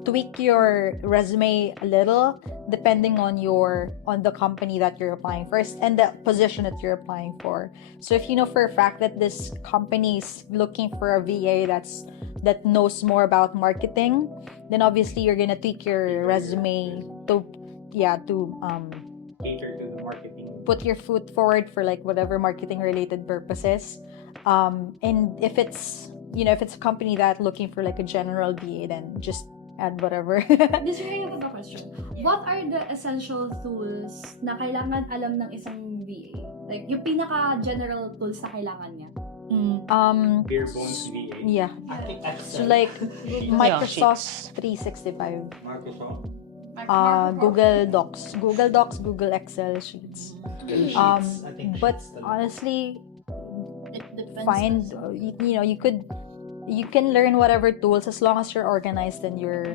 tweak your resume a little depending on the company that you're applying first and the position that you're applying for. So if you know for a fact that this company is looking for a VA that knows more about marketing, then obviously you're gonna tweak your resume to cater to the marketing. Put your foot forward for like whatever marketing related purposes. And if it's a company that looking for like a general VA, then just add whatever. This I have a question. What are the essential tools na kailangan alam ng isang VA? Like, yung pinaka-general tools na kailangan niya? Bare bones VA. Yeah. I think So like Microsoft 365. Microsoft. Google Docs, Google Excel sheets. But honestly, It depends. find you can learn whatever tools as long as you're organized and you're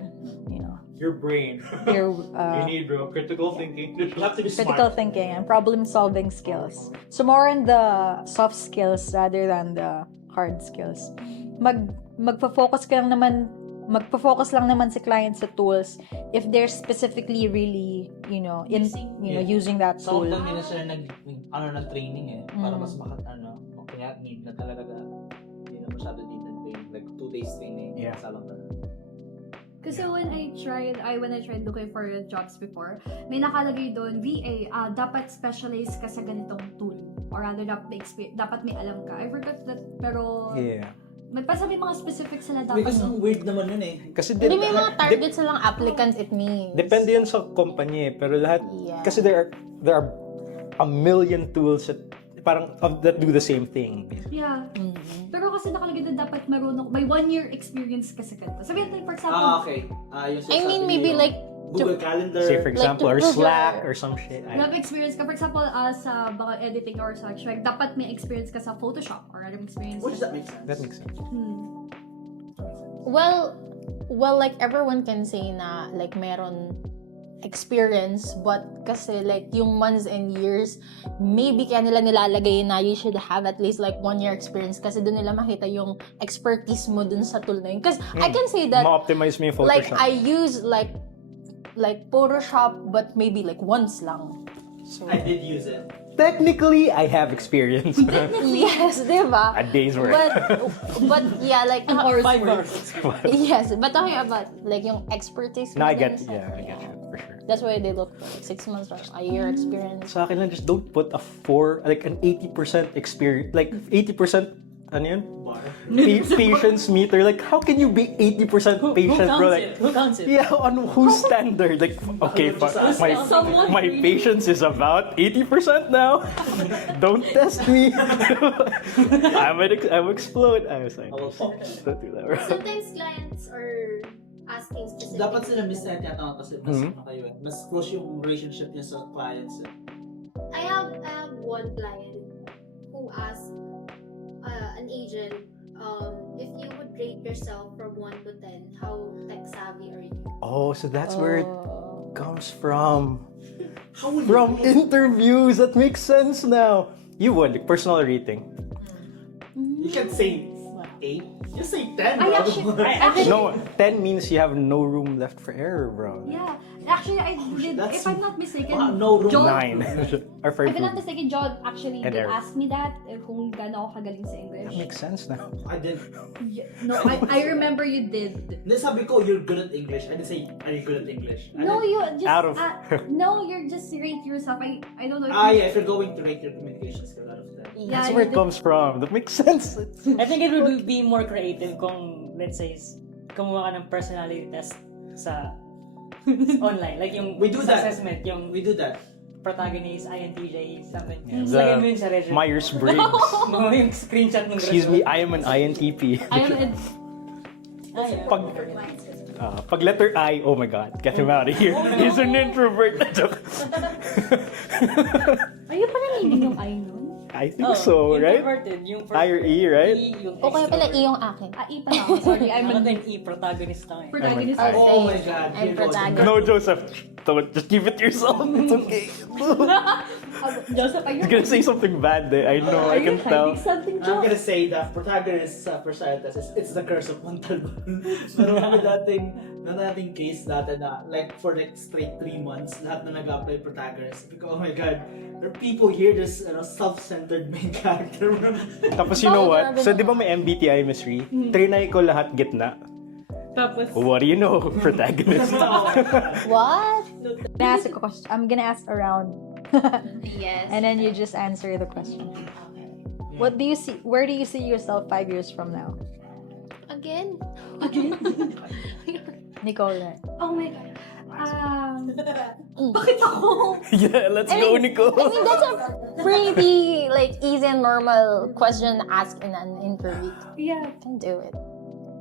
Your brain. you're You need critical thinking. you have to be critical smart. thinking and problem solving skills. So more on the soft skills rather than the hard skills. Magfo-focus lang naman si client sa tools if they're specifically really using that Some tool. of them nila sila nag-training para mas kaya need na talaga hindi na masyado need na training, like 2 days training. Yeah. Salang na. Kasi when I tried looking for jobs before, may nakalagay doon, VA, dapat specialized ka sa ganitong tool. Or rather, dapat may alam ka. I forgot that, pero... Yeah. May mga specifics sila dapat. Because ang weird naman yun eh. Kasi Hindi may mga targets silang applicants it means. Depende yun sa company pero lahat, kasi there are a million tools that do the same thing. Yeah. Pero kasi nakalagay doon dapat marunong, may 1 year experience kasi ka. Sabihin tayo, for example, Okay. I mean, maybe like Google Calendar. Say for example, or Google. Slack or some shit. have experience ka, for example, sa baka editing or such, like, dapat may experience ka sa Photoshop or other experience. What does that make sense? That makes sense. Well, like everyone can say na like meron experience, but kasi like yung months and years, maybe kaya nila nilalagay na you should have at least like 1 year experience kasi doon nila makita yung expertise mo dun sa tool na yun. Because I can say that Ma-optimize mo yung Photoshop. like I use like like Photoshop, but maybe like once lang. So I did use it. Technically, I have experience. yes, diba? A day's worth. But yeah, like An hour's 5 worth. hours. yes, but talking about like yung expertise. No, I mo get, din sa- yeah, I get you for sure. That's why they look for like 6 months or a year experience. Sa akin lang, just don't put a 4, like an 80% experience, like 80%, ano yun? Patience meter. Like, how can you be 80% patient, bro? Like, Who counts it? yeah, on whose standard? Like, okay, my patience is about 80% now. Don't test me. I will explode. I was like, don't do that, bro. Sometimes clients are asking specific. Dapat sila miss yata kasi mas kayo eh. Mas close yung relationship niya sa clients eh. I have one client who asked an agent if you would rate yourself from 1 to 10, how tech savvy are you? Oh, so that's where it comes from. From interviews. That makes sense now. You would, like, personal rating. You can say 8. You say 10, I bro. actually, No, 10 means you have no room left for error, bro. yeah. Actually, I did, That's- if I'm not mistaken, no room. John, 9. Or for if I'm not food. mistaken, John actually And did Eric. ask me that, kung gaano ako kagaling sa English. That makes sense now. I did. Yeah, no, I remember you did. Hindi sabi ko, you're good at English. I didn't say, are you good at English? I No, didn't- you just Out of- no, you're just rate yourself. I don't know. yeah, if you're going to rate your communication skill out of 10. Yeah, That's you where it did- comes from. That makes sense. I think it would be more creative kung, let's say, kumuha ka ng personality test sa online. Like yung We do that. assessment, yung We do that. protagonist, INTJ, something. Yeah, Lagyan mo yun sa resume. Myers-Briggs. Mga yung screenshot ng Excuse me, I am an INTP. Pag letter I, oh my god, get him out of here. He's an introvert. Are you pala meaning yung I nun? I think so, right? Introverted, yung I or E, right? E, yung O kaya pala yung akin. I pala ako. Sorry, I'm Ano a din E, protagonist lang eh. protagonist. Oh my god. I'm here goes. protagonist. No, Joseph. Don't, just keep it to yourself. It's okay. Joseph, are you He's gonna say something bad there. I know, I can tell. something, I'm gonna say the protagonist personality test is it's the curse of Montalban. Meron kami dating case dati na like for like straight 3 months lahat na nag-apply protagonist. Because oh my god, there are people here just self-centered main character. Tapos you know what? So di ba may MBTI, Miss Ree? Trinay ko lahat gitna. Tapos, What do you know? Protagonist. What? I'm gonna ask around, Yes. and then you just answer the question. What do you see? Where do you see yourself 5 years from now? Again? Nicole. Oh my god. Bakit ako? Yeah, let's go, Nico. I mean, that's a pretty like easy and normal question to ask in an interview. Yeah. Can do it.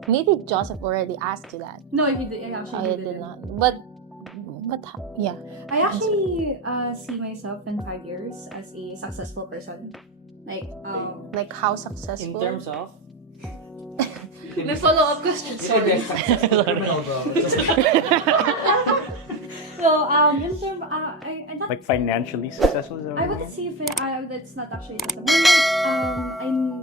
Maybe Joseph already asked you that. No, he did. Actually, I did not. But yeah. I actually see myself in 5 years as a successful person. Like how in successful? terms of, May follow-up question. Sorry. Criminal, bro. So, in terms, I not, Like financially successful? Is that I what wouldn't say that's not actually successful. More like, I'm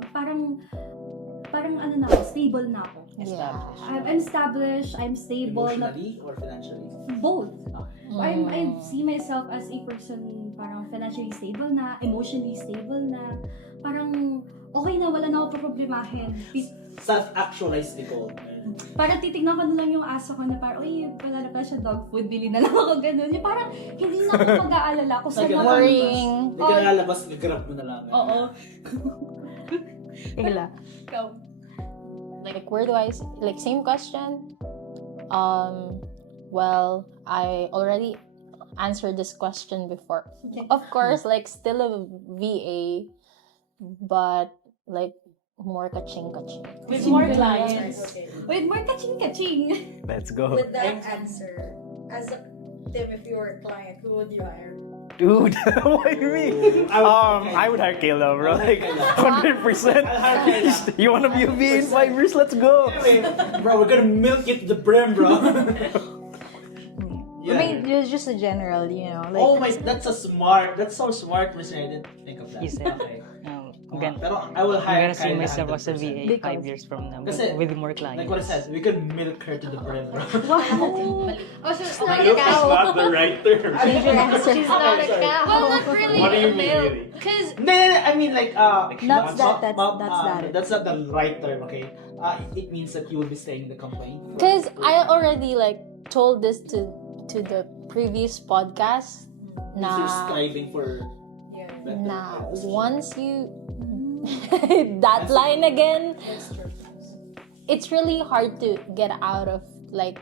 parang ano na ako, stable na ako. Yeah. I'm established, I'm stable. Emotionally or financially? Both. I see myself as a person parang financially stable na, emotionally stable na, parang okay na, wala na ako problemahin. Self-actualized Nicole. Parang titignan ko na lang yung aso ko na parang, uy, wala na pala siya dog food, bili na lang ako ganun. Yung parang hindi na ako mag-aalala kung saan ako Worrying. Hindi ka nalalabas, nag-grab mo na lang. Oo. Igla. Ikaw. Like where do I like same question? Well, I already answered this question before. Of course, like still a VA, but like more kaching. with more clients. With more kaching. Let's go. With that answer, as a Tim, if you were a client, who would you hire? Dude, what do you mean? I would hire Kayla, bro. Like, 100%. You wanna be a VA in 5 years? Let's go. Bro, we're gonna milk it to the brim, bro. I mean, just a general, you know. Like, Oh my, that's so smart, Miss. I didn't think of that. He said, Okay. Pero I will I'm hire gonna see Kyla myself as a 100%. VA 5 years from now Kasi, with more clients. like what I said, we could milk her to the brim, bro. Oh, so it's not a Milk is cow. not the right term. Change your answer. She's not a cow. Well, not really. What do you mean, Milk. really? Because No, I mean like That's that. that's not the right term, okay? It means that you will be staying in the company. Because I already like told this to the previous podcast. If you're striving for better. Nah, once you that line again, it's really hard to get out of like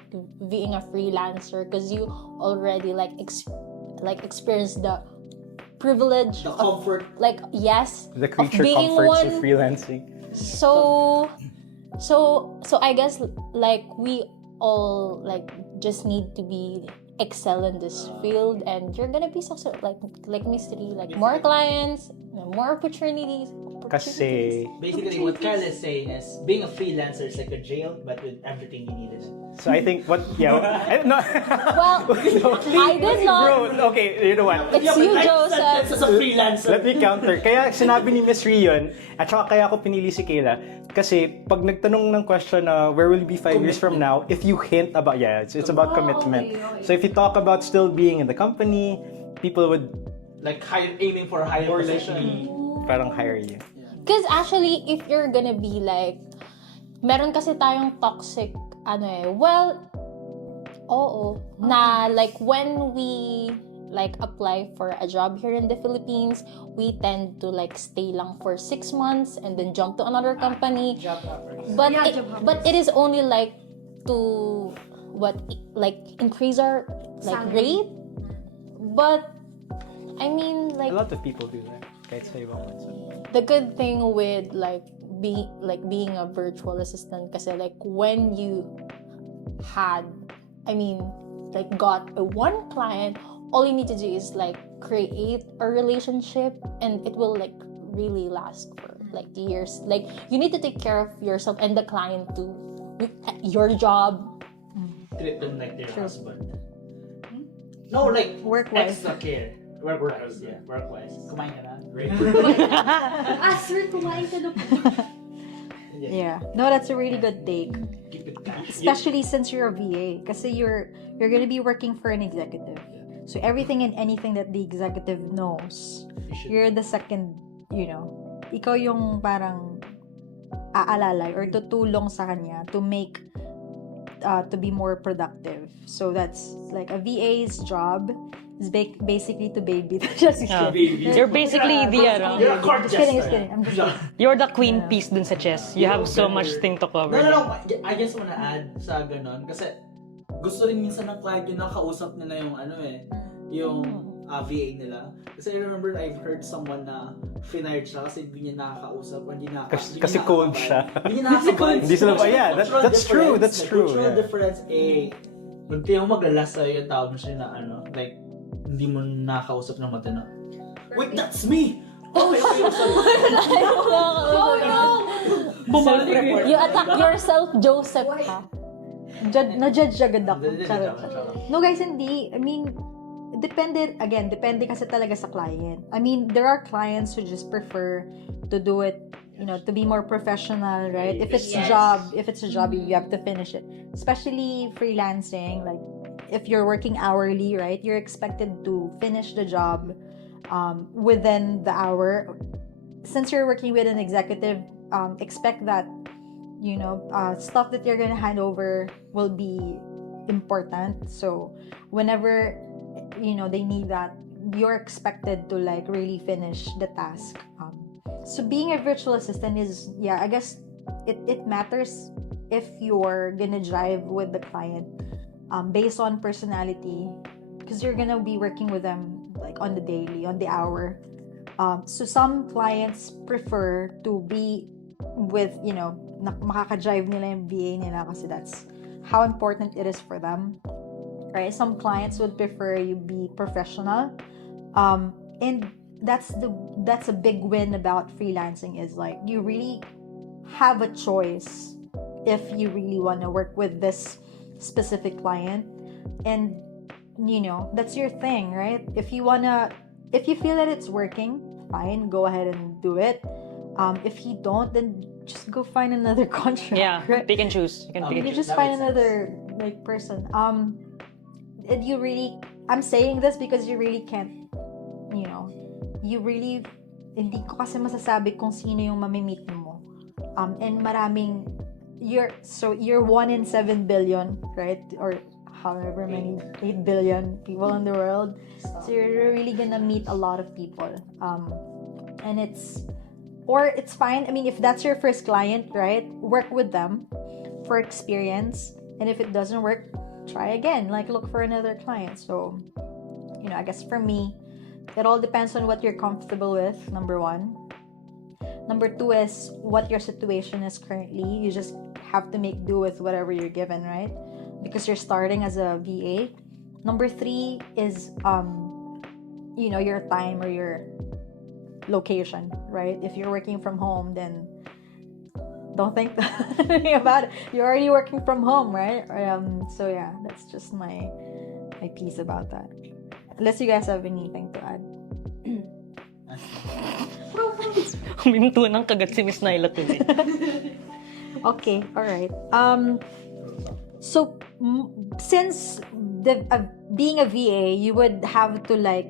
being a freelancer because you already like experience the privilege The comfort. like yes The of creature being comforts one. of freelancing. So I guess like we all like just need to be excel in this field, and you're gonna be so like mystery, like more clients, more opportunities. Kasi Basically, what Carl is saying is being a freelancer is like a jail, but with everything you need. so I think what no. Well, I did not. Bro, okay, you know what? It's you, Joseph. As a freelancer. Let me counter. Kaya sinabi ni Miss Rion, at saka kaya ako pinili si Kayla, kasi pag nagtanong ng question na where will you be 5 years from now, if you hint about, it's about commitment. okay. So if you talk about still being in the company, people would Like aiming for a higher position. parang hire you. Because actually, if you're gonna be like, meron kasi tayong toxic, na like when we like apply for a job here in the Philippines, we tend to like stay lang for 6 months and then jump to another company. But Yeah, it, job hoppers. but it is only like to increase our like Salary. rate. But I mean like A lot of people do that. Kahit sa ibang bansa. the good thing with like being a virtual assistant kasi like when you got a one client, all you need to do is like create a relationship and it will like really last for like years. Like you need to take care of yourself and the client too. Your job. Treat them like their husband. No, like Work-wise. extra care. Work-wise, yeah. Work-wise. Kumain ka na? Sir, kumain ka na po. Yeah. No, that's a really good take. Keep it cash. Especially since you're a VA. Kasi you're gonna be working for an executive. So everything and anything that the executive knows, you're the second, ikaw yung parang aalalay or tutulong sa kanya to make to be more productive. So that's like a VA's job is basically to baby. Just kidding. You're basically You're a court Just kidding, jester. just kidding. I'm just kidding. you're the queen piece dun sa chess. You have so much thing to cover. No. I just wanna add sa ganon. Kasi gusto rin minsan ng client yung nakausap nila yung VA nila. Kasi I remember I've heard someone na fired siya kasi hindi niya nakakausap o hindi Kasi cold siya. Hindi niya nakakabayad. Hindi sila that's true. That's true. Cultural difference, hindi mo maglalas sa'yo yung tao mo siya na like, hindi mo nakakausap ng matino. Wait, that's me! Okay, sorry. You attack yourself, Joseph. Ha? Na-judge agad ako. Charot. Charot. No guys, hindi. I mean, depende kasi talaga sa client. I mean, there are clients who just prefer to do it, to be more professional, right? If it's a job, you have to finish it. Especially freelancing, like if you're working hourly, right? You're expected to finish the job within the hour. Since you're working with an executive, expect that stuff that you're gonna hand over will be important. So whenever they need that, you're expected to like really finish the task. So being a virtual assistant is, I guess it matters if you're gonna drive with the client based on personality, because you're gonna be working with them like on the daily, on the hour. So some clients prefer to be with, makaka-drive nila yung VA nila kasi that's how important it is for them. Right? Some clients would prefer you be professional. And that's a big win about freelancing is like you really have a choice if you really want to work with this specific client, and that's your thing, right? If you feel that it's working, fine, go ahead and do it. If you don't, then just go find another contract. Yeah, right? pick and choose. You can pick and You choose. just find another like person. And you really, I'm saying this because you really can't, you really, hindi ko kasi masasabi kung sino yung mamimit mo. And maraming, you're 1 in 7 billion, right? Or however many 8 billion people in the world. So you're really gonna meet a lot of people. And it's fine. I mean, if that's your first client, right? Work with them for experience. And if it doesn't work, try again. Like, look for another client. So, I guess for me, it all depends on what you're comfortable with, number 1. Number 2 is what your situation is currently. You just have to make do with whatever you're given, right? Because you're starting as a VA. Number 3 is, your time or your location, right? If you're working from home, then don't think about it. You're already working from home, right? So yeah, that's just my piece about that. Unless you guys have anything to add. Huminto ng kagat si Miss Naila today. Okay, all right. So since being a VA, you would have to like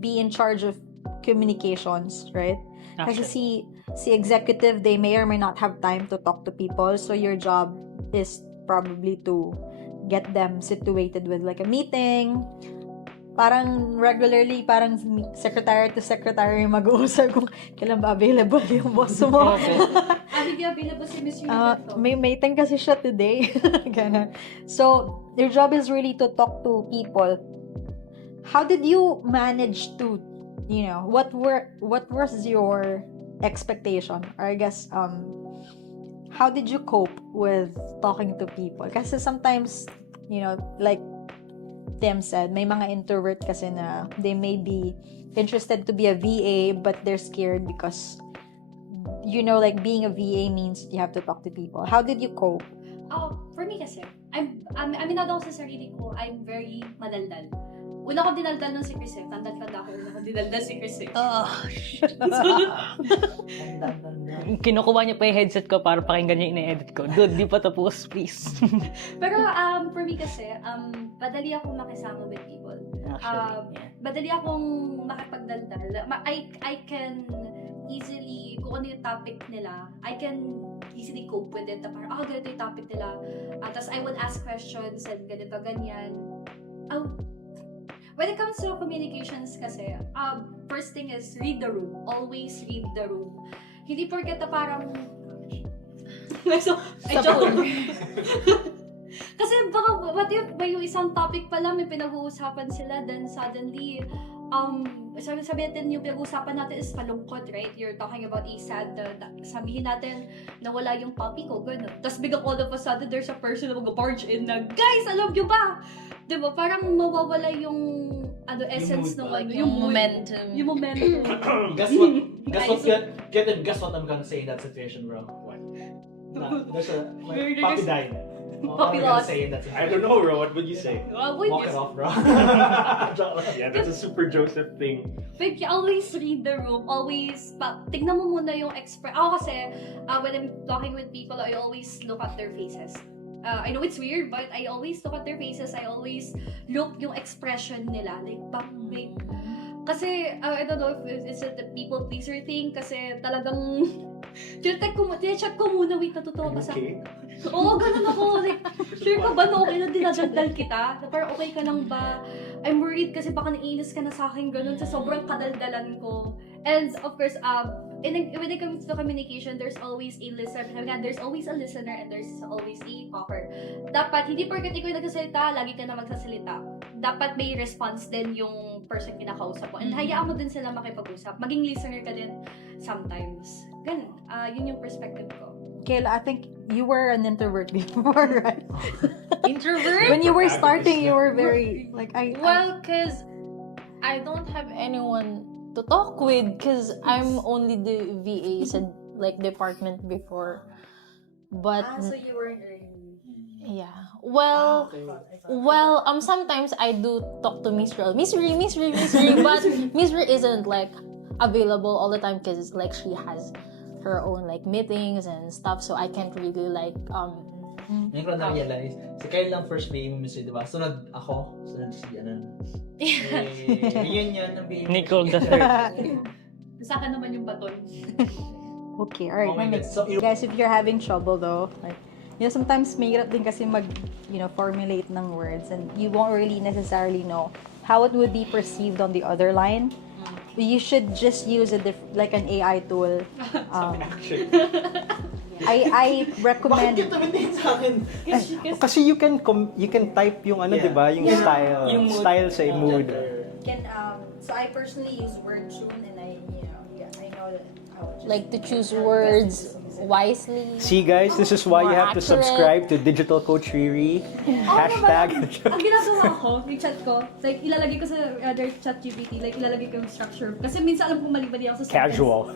be in charge of communications, right? Kasi si executive, they may or may not have time to talk to people. So your job is probably to get them situated with like a meeting. Parang regularly, parang secretary to secretary mag-uusap kung kailan ba available yung boss mo. Hindi available si Miss May meeting kasi siya today. Ganun. So, your job is really to talk to people. How did you manage to, what was your expectation? Or I guess, how did you cope with talking to people? Kasi sometimes, like Tim said, may mga introvert kasi na they may be interested to be a VA but they're scared because like being a VA means you have to talk to people. How did you cope? For me kasi, aminado ako sa sarili ko, I'm very madaldal. Una ko dinaldal ng si Chris. Tanda-tanda ko una ko dinaldal si Chris. Kinukuha niya pa yung headset ko para pakinggan niya yung ine-edit ko. Dude, di pa tapos, please. Pero for me kasi, madali akong makisama with people. Madali akong makipagdaldal. I can easily, kung ano yung topic nila, I can easily cope with it. Parang, ganito yung topic nila. Tapos I would ask questions and ganito, ganyan. When it comes to communications kasi, first thing is read the room. Always read the room. Hindi porket na parang... I joke. Kasi baka, what if may yung isang topic pala, may pinag-uusapan sila, then suddenly, sabi natin yung pinag-uusapan natin is malungkot, right? You're talking about a sad, sabihin natin na wala yung puppy ko, gano'n. Tapos biglang all of a sudden, there's a person na mag-barge in na, guys, alam nyo ba? Diba? Parang mawawala yung essence ng yung momentum. Yung momentum. Guess what I'm gonna say in that situation, bro? What? There's a puppy died. Puppy lost. I don't know, bro. What would you say? Walk it off, bro. Yeah, that's a super Joseph thing. But you always read the room. Always, tignan mo muna yung Ako kasi, when I'm talking with people, I always look at their faces. I know it's weird, but I always look at their faces. I always look yung expression nila. Like, kasi, I don't know if it's a people pleaser thing, kasi talagang, check ko muna, wait, natotoo ba sa... Oo, ganun ako. Like, sure ka ba na okay na dinadaldal kita? Parang okay ka lang ba? I'm worried kasi baka naiinis ka na sa akin, ganun, sa sobrang kadaldalan ko. And of course, when it comes to communication, there's always a listener. There's always a listener and there's always a talker. Dapat, hindi porket ikaw yung nagsasalita, lagi ka na magsasalita. Dapat may response din yung person kinakausap mo. And hayaan mo din sila makipag-usap. Maging listener ka din sometimes. Ganun. Yun yung perspective ko. Kayla, I think you were an introvert before, right? Introvert? When you were starting, you were very, Well, because I don't have anyone to talk with because I'm only the VA said department before. But so you weren't early. Yeah. Well, sometimes I do talk to Miss Ri, but Miss Ri isn't available all the time because she has her own like meetings and stuff, so I can't really like Ngayon ko na realize, si Kyle lang first BA mo, Mr. Diba? Sunod ako, sunod si reunion ng BA. Nicole the third. Sa akin naman yung baton. Okay, alright. Oh my God. So, Guys, if you're having trouble though, like, sometimes mahirap din kasi formulate ng words and you won't really necessarily know how it would be perceived on the other line. You should just use an AI tool. I recommend. Bakit tumitingin sa akin? Kasi you can type yung di ba, yung style sa mood. So I personally use Rcruit and I know that like to choose words wisely. See guys, this is why you have to subscribe to Digital Coach Riri. Hashtag. Ang ginagawa ko, yung chat ko, like ilalagay ko sa other chat GPT, like ilalagay ko yung structure. Kasi minsan alam kong mali-mali ako sa sentence. Casual.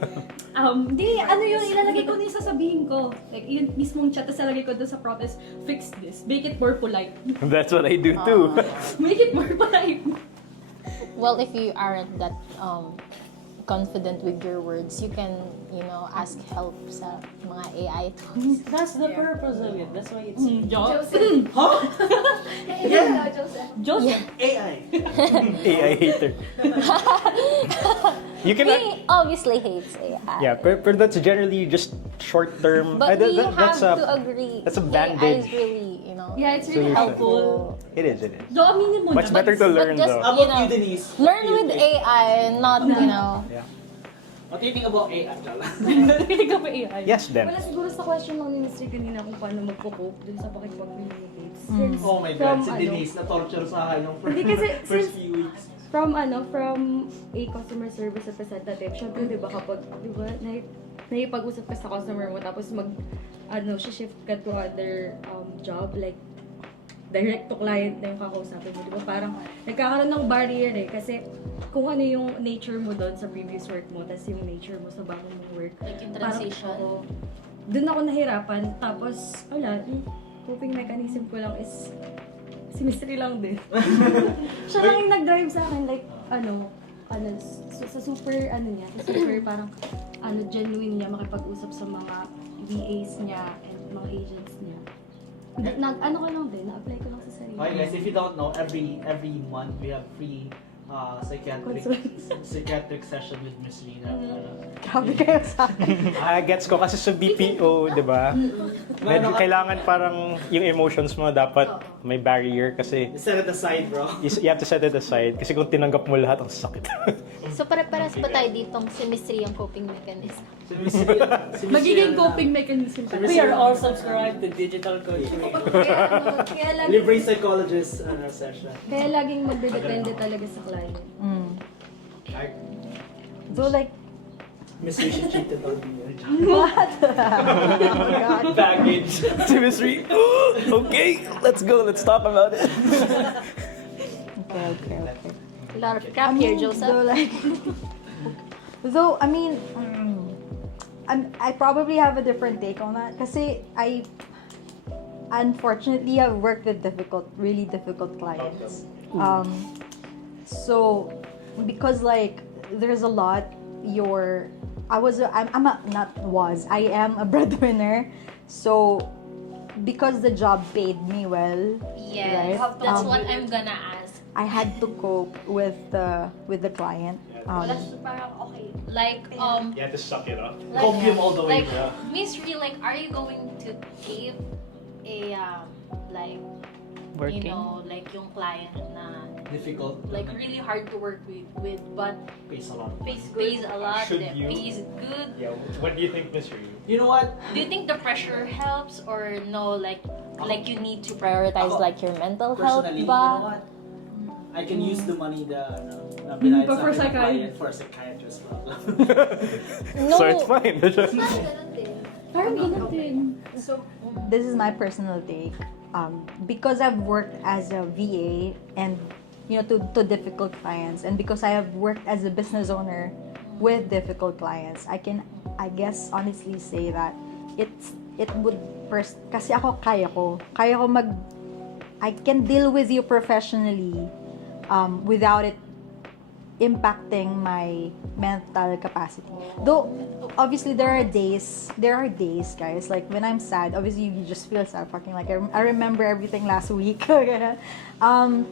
Hindi, ilalagay ko na yung sasabihin ko. Like, yung mismong chat, tapos ilalagay ko doon sa prompt is, fix this, make it more polite. That's what I do too. Make it more polite. Well, if you aren't that confident with your words, you can, ask help sa mga AI tools. That's the purpose of it. That's why it's Joseph. Huh? Yeah, Joseph. AI. AI hater. You can. He obviously hates AI. Yeah, but that's generally just short term. But we have to agree. That's a AI band-aid. is really, Yeah, it's really helpful. It is. So, aminin mo Much na. better to learn just, though. How about you, Denise? Learn with AI, not, Yeah. What do you think about AI? Hindi ka pa AI. Yes, then. Wala siguro sa question ng ministry kanina kung paano magpo-cope dun sa pakikipag-communicate. Oh my God, si Denise na-torture sa akin yung Hindi kasi first few weeks. From a customer service representative, syempre diba kapag, diba, naipag-usap ka sa customer mo tapos shift ka to other job, like direct to client na yung kakausapin mo, diba? Parang nagkakaroon ng barrier kasi kung ano yung nature mo doon sa previous work mo, tapos yung nature mo sa bagong mong work. like yung transition. Doon ako nahirapan, tapos wala, coping mechanism ko lang is si Mystery lang din. Siya lang yung nag-drive sa akin, like, sa super parang, genuine niya makipag-usap sa mga VAs niya and mga agents niya. Na-apply ko lang sa sarili. Okay guys, if you don't know, every month we have free psychiatric session with Miss Lina. Grabe kayo sa akin. Gets ko kasi sa BPO, di ba? Medyo kailangan parang yung emotions mo dapat may barrier kasi Set it aside, bro. you have to set it aside kasi kung tinanggap mo lahat, ang sakit. So, pare-paras ba tayo ditong symmetry ang coping mechanism? Magiging coping mechanism pa. We are all subscribed to Digital Coach Riri. Libre psychologist session. Kaya laging magdedepende talaga sa client. So like, Miss Lee, she cheated on me. what? Oh my God. Baggage. Chemistry. Okay, let's go. Let's talk about it. Okay. A lot of crap here, Joseph. I probably have a different take on that kasi I unfortunately have worked with really difficult clients. So because like there's a lot I am a breadwinner, so because the job paid me well, Yes, right? that's what I'm gonna ask. I had to cope with the client. That's parang okay. Like, You have to suck it up. Copium all the way, like, bro. Miss Ree, like, are you going to give a, Working. like yung client na, Difficult. like, really hard to work with but Pays a lot. pays a lot, Should the you? pay is good. Yeah, what do you think, Miss Ryu? You know what? Do you think the pressure helps or no, like you need to prioritize like your mental health Personally, you ba? know what? I can use the money na binayad sa For akin ng client psychiatrist. for a psychiatrist. No. So it's fine. Parang ganun din. So this is my personal take. Because I've worked as a VA and to difficult clients, and because I have worked as a business owner with difficult clients, I guess honestly say that it would first kasi kaya ko I can deal with you professionally without it impacting my mental capacity. Though obviously there are days, guys, like when I'm sad, obviously you just feel sad fucking like I remember everything last week. And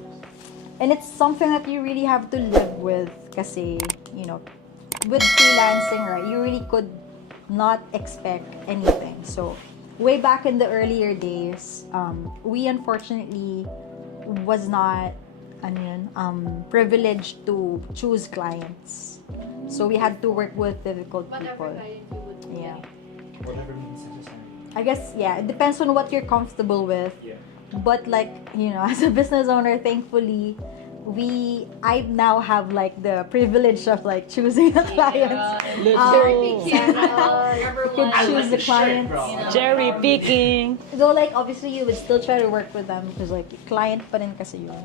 it's something that you really have to live with kasi, you know, with freelancing, right, you really could not expect anything. So way back in the earlier days, we unfortunately was not privileged to choose clients. So we had to work with difficult people. Yeah. Whatever means necessary. I guess, yeah, it depends on what you're comfortable with. Yeah. But like, you know, as a business owner, thankfully, I now have like the privilege of like choosing a client. Cherry picking. You could choose the clients. Cherry picking. Though like obviously you would still try to work with them because like client pa rin kasi yun.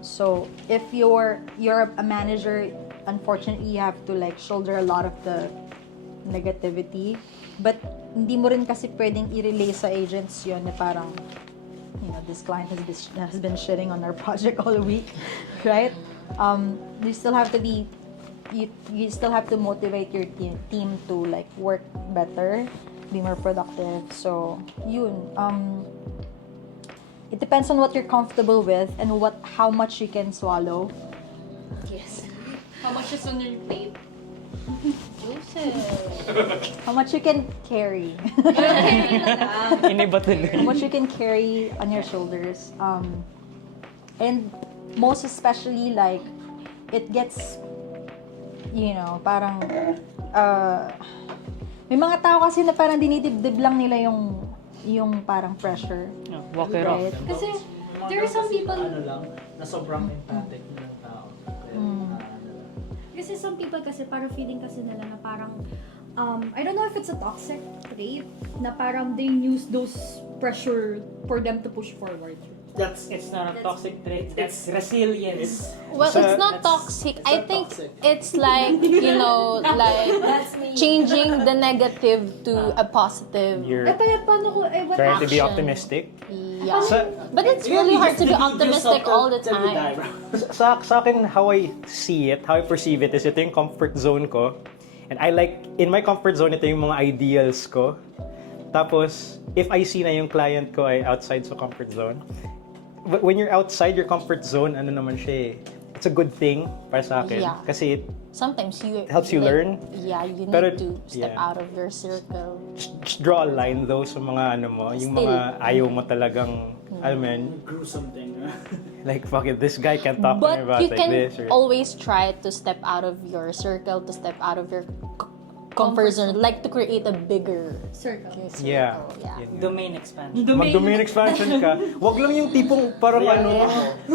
So if you're a manager, unfortunately you have to like shoulder a lot of the negativity. But hindi mo rin kasi pwedeng i-relay sa agents yun na parang, you know, this client has been shitting on our project all week, right? You still have to be, you still have to motivate your team to like work better, be more productive. So yun, it depends on what you're comfortable with and how much you can swallow. Yes. How much is on your plate? How much you can carry. How much you can carry on your shoulders. And most especially like it gets, you know, parang may mga tao kasi na parang dinidibdib lang nila yung parang pressure. Walk it off. Kasi there are some people na sobrang empathic ng tao. Kasi some people kasi parang feeling kasi nila na parang I don't know if it's a toxic trait na parang they use those pressure for them to push forward. It's not a toxic trait. It's resilience. Well, it's not toxic. I think it's like, you know, like changing the negative to a positive. You're what trying to be action? optimistic. Yeah. But it's really hard to be optimistic all the time. Sa akin, how I see it, how I perceive it, is ito yung comfort zone ko. And I like, in my comfort zone, ito yung mga ideals ko. Tapos, if I see na yung client ko ay outside sa comfort zone, when you're outside your comfort zone, ano naman siya eh, it's a good thing para sa akin. Yeah. Kasi sometimes it helps you like, learn. Yeah, you need Pero, to step yeah. out of your circle. Just draw a line though sa mga ano mo, yung Still. mga ayaw mo talagang, alam mo yun, gruesome thing. like, fuck it, this guy can't talk to me But about you like can this. Or, always try to step out of your circle, to step out of your comfort zone, like to create a bigger circle. yeah. Yeah. Domain expansion. Mag-domain expansion ka. Wag lang yung tipong parang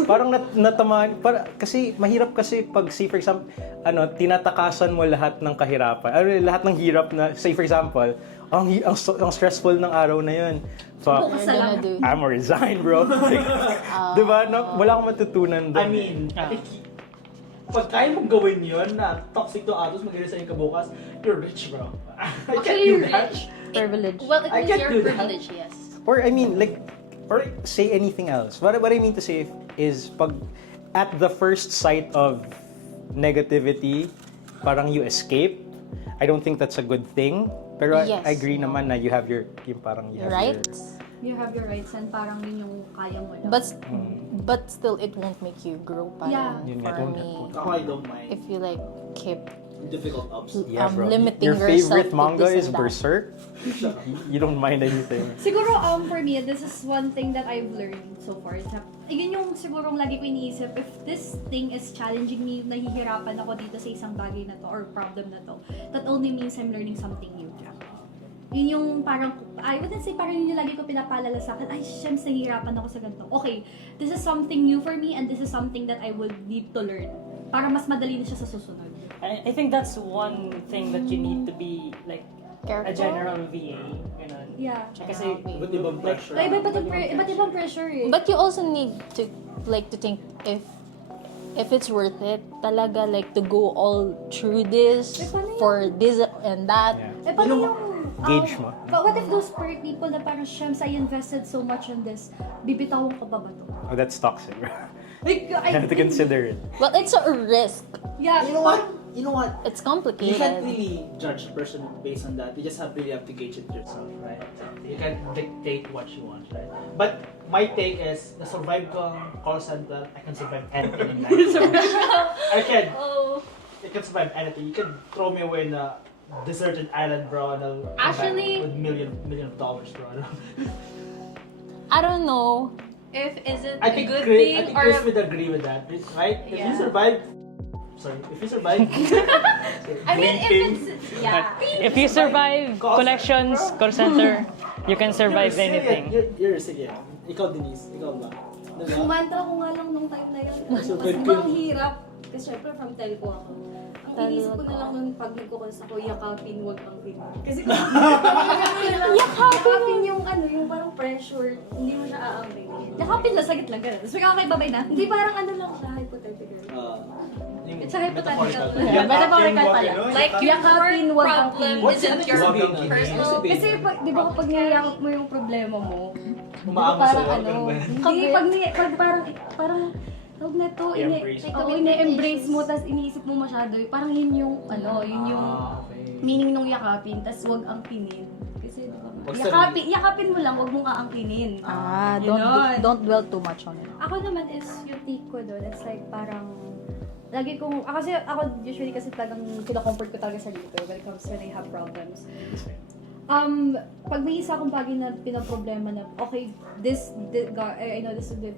parang natamaan. Kasi mahirap kasi pag, say for example, tinatakasan mo lahat ng kahirapan. Lahat ng hirap na, say for example, ang stressful ng araw na yun. Fuck, I'm gonna resign, bro. Like, diba? Wala akong matutunan doon. I mean, pag kaya mong gawin yun na toxic to others, mag-resign ka bukas, you're rich, bro. Actually, you're rich. Privilege. Well, it I means can't you're do that. privileged, yes. Or I mean, like, or say anything else. What I mean to say is, pag at the first sight of negativity, parang you escape. I don't think that's a good thing. Pero Yes. I agree naman na you have your, yung parang you have Rights. You have your rights and parang yun yung kaya mo lang. But still, it won't make you grow. Yeah. For me, I don't mind. if you like keep Difficult ups. Yeah, bro. limiting Your yourself favorite to manga this is and that. Berserk. You don't mind anything. Siguro, for me, this is one thing that I've learned so far. Yun yung sigurong lagi ko iniisip, if this thing is challenging me, nahihirapan ako dito sa isang bagay na to or problem na to, that only means I'm learning something new. Yun yung parang, I wouldn't say parang yun yung lagi ko pinapaalala sa akin, ay, Shems, nahihirapan ako sa ganito. Okay, this is something new for me and this is something that I would need to learn para mas madali na siya sa susunod. I think that's one thing that you need to be like Careful. a general VA. Ganun. Yeah. Kasi Iba't ibang pressure. Iba't ibang pressure eh. But you also need to think if it's worth it talaga, like to go all through this for this and that. Eh, paano yung Gauge mo. But what if those people na parang, Shems, I invested so much on this, bibitawan ko ba to? Oh, that's toxic. Like, You have to consider it. Well, it's a risk. Yeah. You know what? You know what? It's You complicated. can't really judge a person based on that. You just really have to gauge it yourself, right? You can't dictate what you want, right? But my take is, na-survive ko ang call center, I can survive anything in life. I can. Oh. I can survive anything. You can throw me away in a deserted island, bro, and I'll come Actually- back with million of dollars, bro. I don't know. Is it I a think good Chris, thing I think or Chris a... would agree with that, right? If you Yeah. survive, I mean, if it's... Yeah. If you survive collections, call center, you can survive anything. You're resilient. Ikaw, Denise. Ikaw ba? Diba? Kumantra ko nga lang nung time na yun. Sobrang hirap. Kasi syempre from telco ako. Ang inisip ko na lang nun pag nagkukons ako, yakapin, wag ang pin. Kasi kung yakapin yung ano, yung parang pressure, hindi mo siya aamay. Yakapin lang, sagit lang ganun. Tapos okay, babay na. Hindi parang ano lang siya, hypothetical. It's a hypothetical. Yeah, metaphorical pala. Like, Yakapin, your wag ang problem pin. isn't your personal... Kasi di ba kapag niyayakap mo yung problema mo, Umaamo parang sa'yo, ano, ganun ba? hindi, pag parang tawag na to, ine-embrace mo, tas iniisip mo masyado, parang yun yung, yun yung meaning nung yakapin, tas wag ang pinin. Kasi, yakapin mo lang, wag mong aangkinin. Don't dwell too much on it. Ako naman is, yung take ko doon, it's like parang, lagi kong, kasi ako usually kasi talagang kino-comfort ko talaga sa dito when it comes to when I have problems. Pag may isa akong bagay na pinaproblema na, okay, God, I know this is the,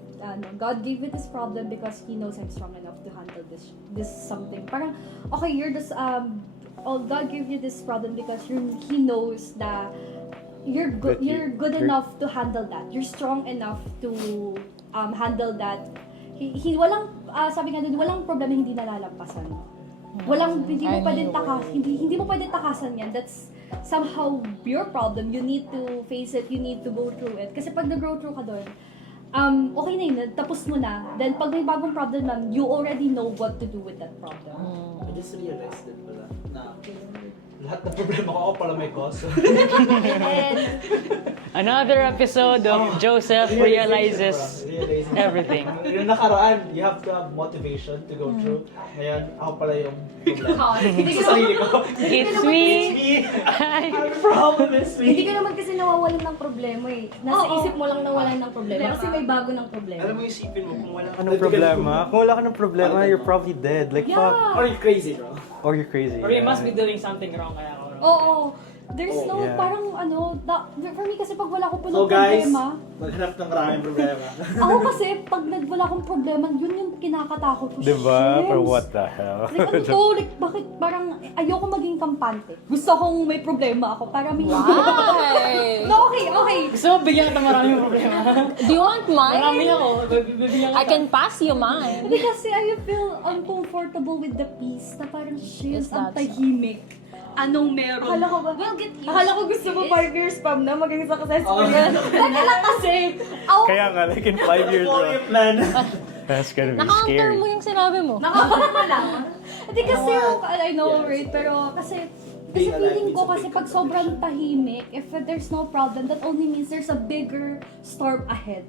God gave me this problem because He knows I'm strong enough to handle this something. Parang, okay, you're just, God gave you this problem because He knows that you're good enough to handle that. You're strong enough to handle that. He walang, sabi nga doon, walang problema hindi nalalampasan. Hindi mo pwedeng takasan yan. That's somehow your problem. You need to face it, you need to go through it. Kasi pag nag-go through ka doon, okay na yun, tapos mo na. Then pag may bagong problem lang, you already know what to do with that problem. I just realized that pala, na lahat ng problema ko ako pala may cause. Another episode of Joseph realizes everything. Yung nakaraan, you have to have motivation to go through. Ngayon, ako pala yung problema. Sa sarili ko. It's me! Our problem is me! Hindi ka naman kasi nawawalan ng problema eh. Nasa isip mo lang nawalan ng problema kasi may bago ng problema. Alam mo, isipin mo, kung wala Anong problema? Kung wala ka ng problema, you're probably dead. Like, fuck. Or you're crazy, bro. Or you're crazy. Or you must be doing something wrong kaya ako. Oo. There's no, yeah. parang for me kasi pag wala akong So guys, problema, maghanap ng maraming problema. ako kasi pag wala akong problema, yun yung kinakatakot ko. Diba? Shims. For what the hell? Like ano to? Like bakit parang ayoko maging kampante. Gusto kong may problema ako para may Why? No, okay. Gusto mo bigyan kita maraming problema? Do you want mine? Marami ako. Bibigyan I can pass you mine. Hindi kasi I feel uncomfortable with the peace na parang shims, Yes, ang that's tahimik. Anong meron? Akala ko ba? We'll get used Akala ko gusto mo 5 years spam na maging successful yan. Teka lang kasi. Kaya nga, like in 5 years, bro. plan. That's gonna be Naka-counter scary. mo yung sinabi mo. Nakakala mo lang. Hindi kasi I know, right? Pero kasi feeling ko kasi pag sobrang tahimik, if there's no problem, that only means there's a bigger storm ahead.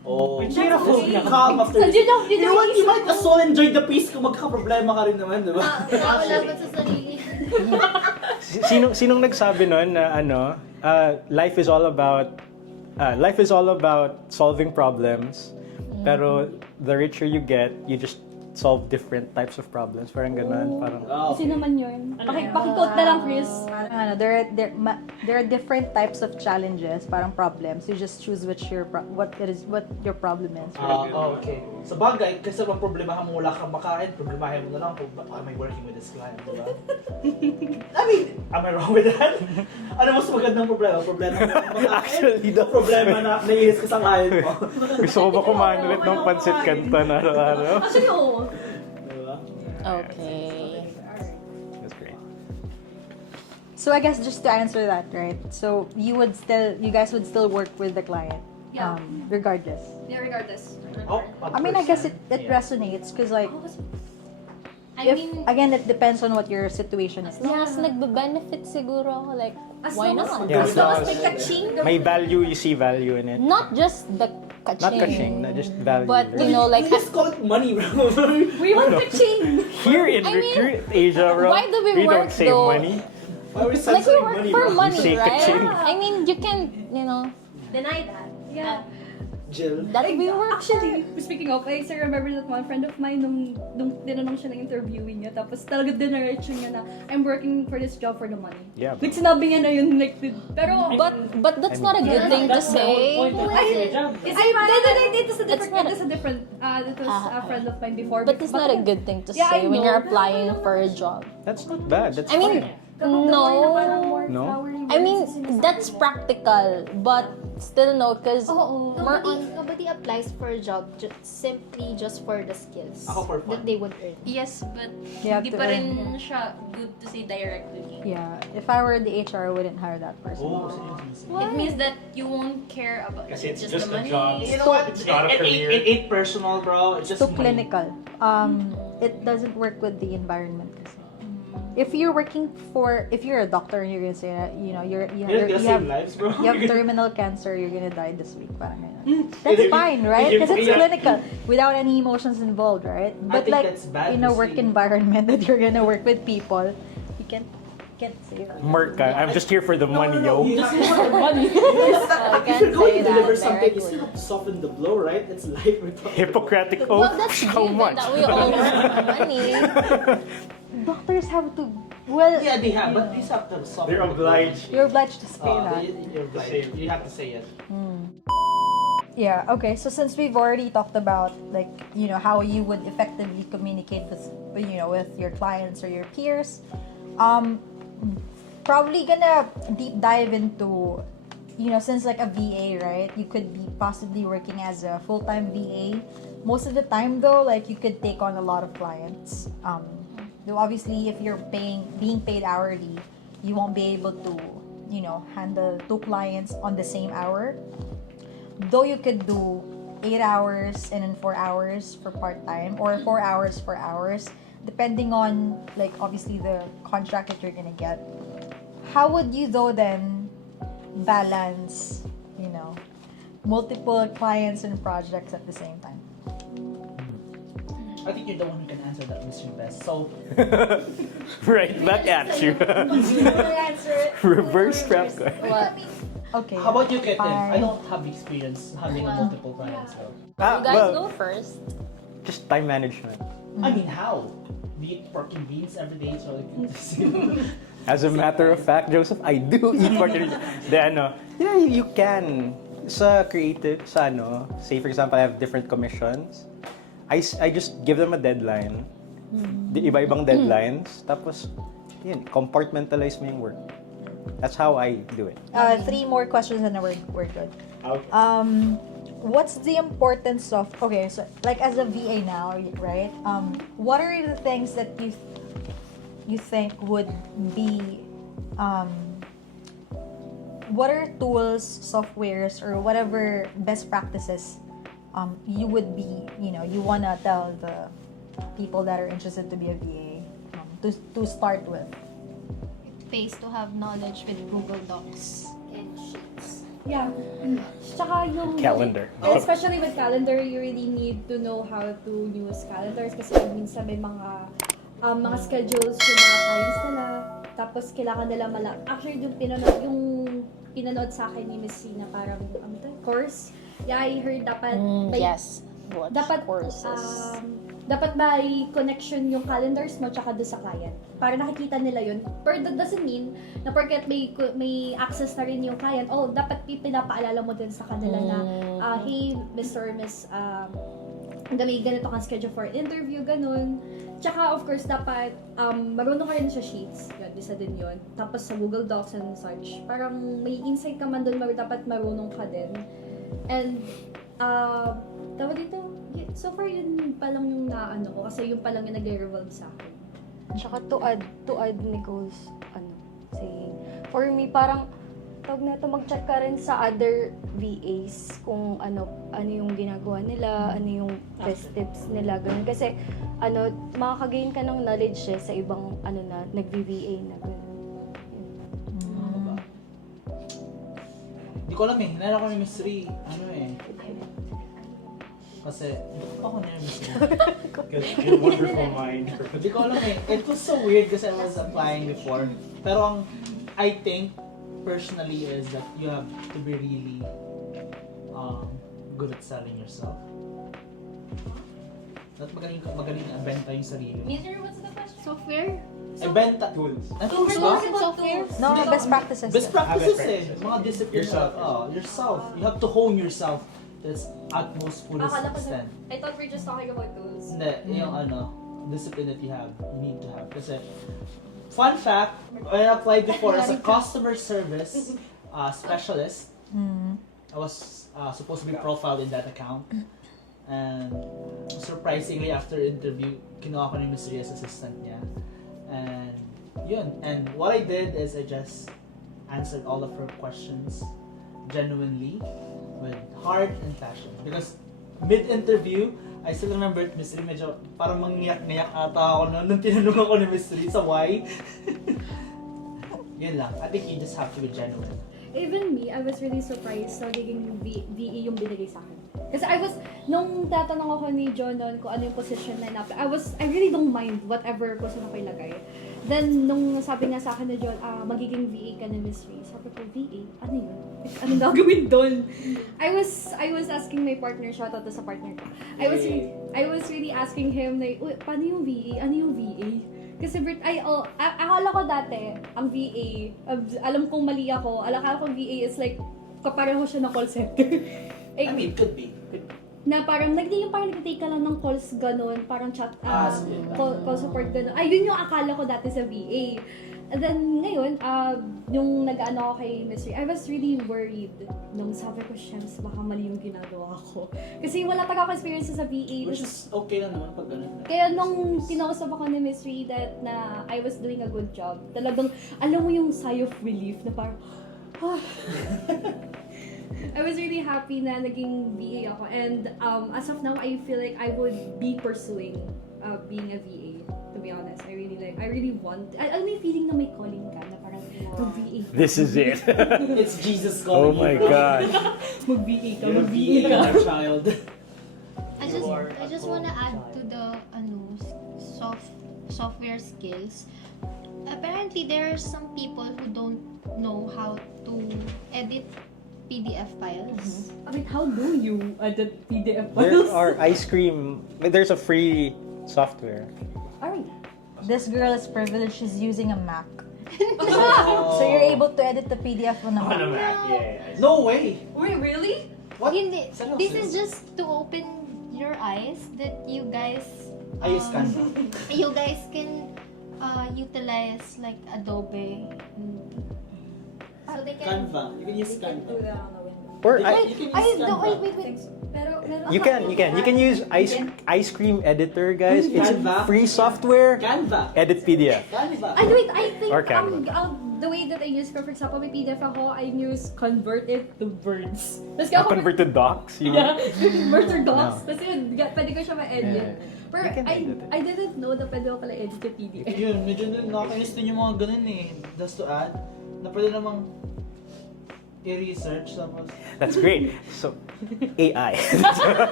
Oh, cheerful ka. Calm after this. You know what? You might as well enjoy the peace kung magkakaproblema ka rin naman, di ba? Nakakalaban sa sarili. Sinong nagsabi nun na life is all about solving problems, pero the richer you get, you just solve different types of problems. Parang ganun, parang Sino man yun? Pakikot na lang, Chris. There are different types of challenges, parang problems. You just choose what your problem is. Okay. Sa bagay, kasi ang problemahan mo wala kang makain, problemahin mo na lang kung am I working with this client, di ba? I mean, am I wrong with that? Ano mas magandang problema? Problema na makain? Actually, problema na naiinis ka sa client mo. gusto ko ba kumain ulit ng pancit canton araw-araw? Actually, oo. Diba? Okay. That's great. So I guess just to answer that, right? So you guys would still work with the client, Yeah. regardless. Yeah, regardless. I mean, I guess it resonates because like Again, it depends on what your situation is. As long as nagbe-benefit siguro ako, like, As why long as- not? Yeah, As long as as may kaching. may value, you see value in it. Not just the kaching. Not kaching, not just value. But, you know, like, Just call it money, bro. We want kaching. Here in I mean, Recruit Asia, bro, why do we don't work, say though? money. Why are we like, we censoring work money, for bro? money, Say right? kaching. I mean, you can, you know, Deny that. Yeah. Jill. that we work Actually, speaking of, I still remember that one friend of mine nung tinanong siya ng interviewing niya, tapos talaga dinaretso niya na, I'm working for this job for the money. Yeah, bro. Like, sinabi niya na yun, like, pero, But that's not a good thing to That's the whole say. point of your job. it was a different, it was a Ah, friend of mine before. But it's not a good thing to Yeah, I say when know. you're applying for a job. That's not bad. That's I mean, fine. no. No? I mean, that's practical, but still no, because Nobody applies for a job simply just for the skills Ako for fun. that they would earn. Yes, but You have hindi to pa rin earn. siya good to say directly. Yeah, if I were the HR, I wouldn't hire that person. It means that you won't care about Kasi it's just just the a money. job. You know what? It's not a career. It ain't personal, bro. It's just Too money. clinical. It doesn't work with the environment. Kasi. If you're a doctor and you're gonna say that, you know, You're gonna save lives, bro. you have terminal cancer, you're gonna die this week, parang ganun. That's If- fine, right? if- Because it's yeah. clinical, without any emotions involved, right? But think like that's bad in a to work say. environment that you're gonna work with people, you can't say that. Merca, I'm just here for the money, yo. You have to money. If you're going say to deliver that something, you directly. still have to soften the blow, right? It's life we're talking Hippocratic well, oath. that's How given much? that we all work for money. Doctors have to. Well, Yeah, they have, but you have to soften They're the blow. obliged. you're obliged to say that. You're obliged. You have to say it. Yeah, okay. So since we've already talked about like, you know, how you would effectively communicate with, you know, with your clients or your peers, probably gonna deep dive into, you know, since like a VA, right? You could be possibly working as a full-time VA. Most of the time though, like you could take on a lot of clients. Though obviously if you're being paid hourly, you won't be able to, you know, handle 2 clients on the same hour. Though you could do 8 hours and then 4 hours for part-time or 4 hours for hours, depending on like obviously the contract that you're gonna get. How would you though then balance, you know, multiple clients and projects at the same time? I think you're the one who can answer that question best. So, Right back at you. Reverse trap card. What? Okay. how about you, Kitten? I fine. don't have experience handling multiple clients, though. You guys well, go first. just time management. I mean, how? Do you eat pork and beans every day so like As a matter of fact, Joseph, I do eat pork and then yeah, you can sa creative sa say for example, I have different commissions. I just give them a deadline. The iba-ibang deadlines, tapos yun, compartmentalize mo yung work. That's how I do it. 3 more questions and then we're good. Okay. What's the importance of, okay, so like as a VA now, right? What are the things that you think would be, what are tools, softwares, or whatever best practices you would be, you know, you wanna tell the people that are interested to be a VA to start with? It pays to have knowledge with Google Docs and Sheets. Yeah. Tsaka yung... Calendar. And especially with calendar, you really need to know how to use calendars kasi minsan may mga schedules yung mga clients nila. Tapos kailangan nila actually yung pinanood sa akin ni Miss Sina parang course. Yeah, I heard dapat Yes. What dapat courses? dapat may connection yung calendars mo tsaka doon sa client. Para nakikita nila yun. But that doesn't mean na porket may access na rin yung client, dapat pinapaalala mo din sa kanila na, hey, Mr. or Miss, may ganito kang schedule for interview, ganun. Tsaka, of course, dapat marunong ka rin sa sheets. Yun, isa din yun. Tapos sa Google Docs and such. Parang may insight ka man doon, dapat marunong ka din. And, tawag dito, so far yun pa lang yung naano ko kasi yun pa lang yung nag-revolve sa akin. Tsaka to add Nicole's saying, for me parang tawag na ito, mag-check ka rin sa other VAs kung ano yung ginagawa nila, ano yung best tips nila, ganun. Kasi, makakagain ka ng knowledge sa ibang, nag-VA na, ganun. Hindi ko alam eh. Hinala ko ni Miss Ree. Kasi, ako na yung Miss Ree. Your wonderful mind. Hindi ko alam eh. It was so weird kasi I was applying before. Pero I think, personally, is that you have to be really good at selling yourself. At magaling na benta yung sarili. Mister, what's the question? Software? Benta. Tools. Tools ba? Software? No, best practices. Best practices practices. Mga discipline. Yourself. You have to hone yourself to its utmost fullest extent. I thought we're just talking about tools. Hindi, yung discipline that you need to have. Kasi, fun fact, I applied before as a customer service specialist. I was supposed to be profiled in that account. And surprisingly, after interview, kinuha ko ni Miss Rhea as assistant niya. And yun. And what I did is I just answered all of her questions genuinely, with heart and passion. Because mid-interview, I still remember Miss Rhea, medyo parang mangiyak-niyak ata ako nung tinanong ako ni Miss Rhea sa why. Yun lang. I think you just have to be genuine. Even me, I was really surprised sa naging VE yung binigay sa akin. Kasi nung tatanong ako ni John noon kung ano yung position na in-apply, I really don't mind whatever position ako ilagay. Then, nung sabi nga sa akin ni John, magiging VA ka na Miss Ray. Sabi ko, VA? Ano yun? Anong gagawin doon? I was asking my partner, shoutout to sa partner ko. I was really asking him, like, paano yung VA? Ano yung VA? Kasi akala ko dati, ang VA, alam kong mali ako, akala ko VA is like, kapareho siya na call center. I mean, could be. Na parang nag-take ka lang ng calls ganun, parang chat, call support ganun. Yun yung akala ko dati sa VA. And then ngayon, yung nag-ano ako kay Miss Ray, I was really worried nung sabi ko, Shems, baka mali yung ginagawa ko. Kasi wala pa ako experience sa VA. Which is okay lang naman pag ganun. Kaya nung kinausap ako ni Miss Ray na I was doing a good job, talagang alam mo yung sigh of relief na parang, I was really happy na naging VA ako. And as of now, I feel like I would be pursuing being a VA. To be honest, I really want. Alam mo yung feeling na may calling ka na parang to VA. This is it. It's Jesus calling you. Oh my you. God. Mag-VA ka, You're mag-VA VA ka. ka, child. I just wanna add to the software skills. Apparently, there are some people who don't know how to edit PDF files. I mean, how do you edit PDF There files? are there's a free software. Alright. This girl is privileged. She's using a Mac. So you're able to edit the PDF on a Mac. No way! Wait, really? What? Hindi. This is just to open your eyes that you guys I use Canva. you guys can utilize like Adobe. So they can Canva. You can use Canva. Or You can use Canva. Wait. Pero you can use ice cream editor, guys. It's Canva. free software. Canva. Edit PDF. Canva. Wait, I think Or Canva. the way that I use, for example, may PDF ako, I use convert it to words. Tapos ako, Converted docs. yeah, convert to docs. Tapos yun, pwede ko siya ma-edit. Yeah. Pero You can edit it. I didn't know na pwede ko pala edit yung PDF. Yun, medyo nakakainis din yung mga ganun eh. Just to add, na pwede namang i-research tapos. That's great. So, AI.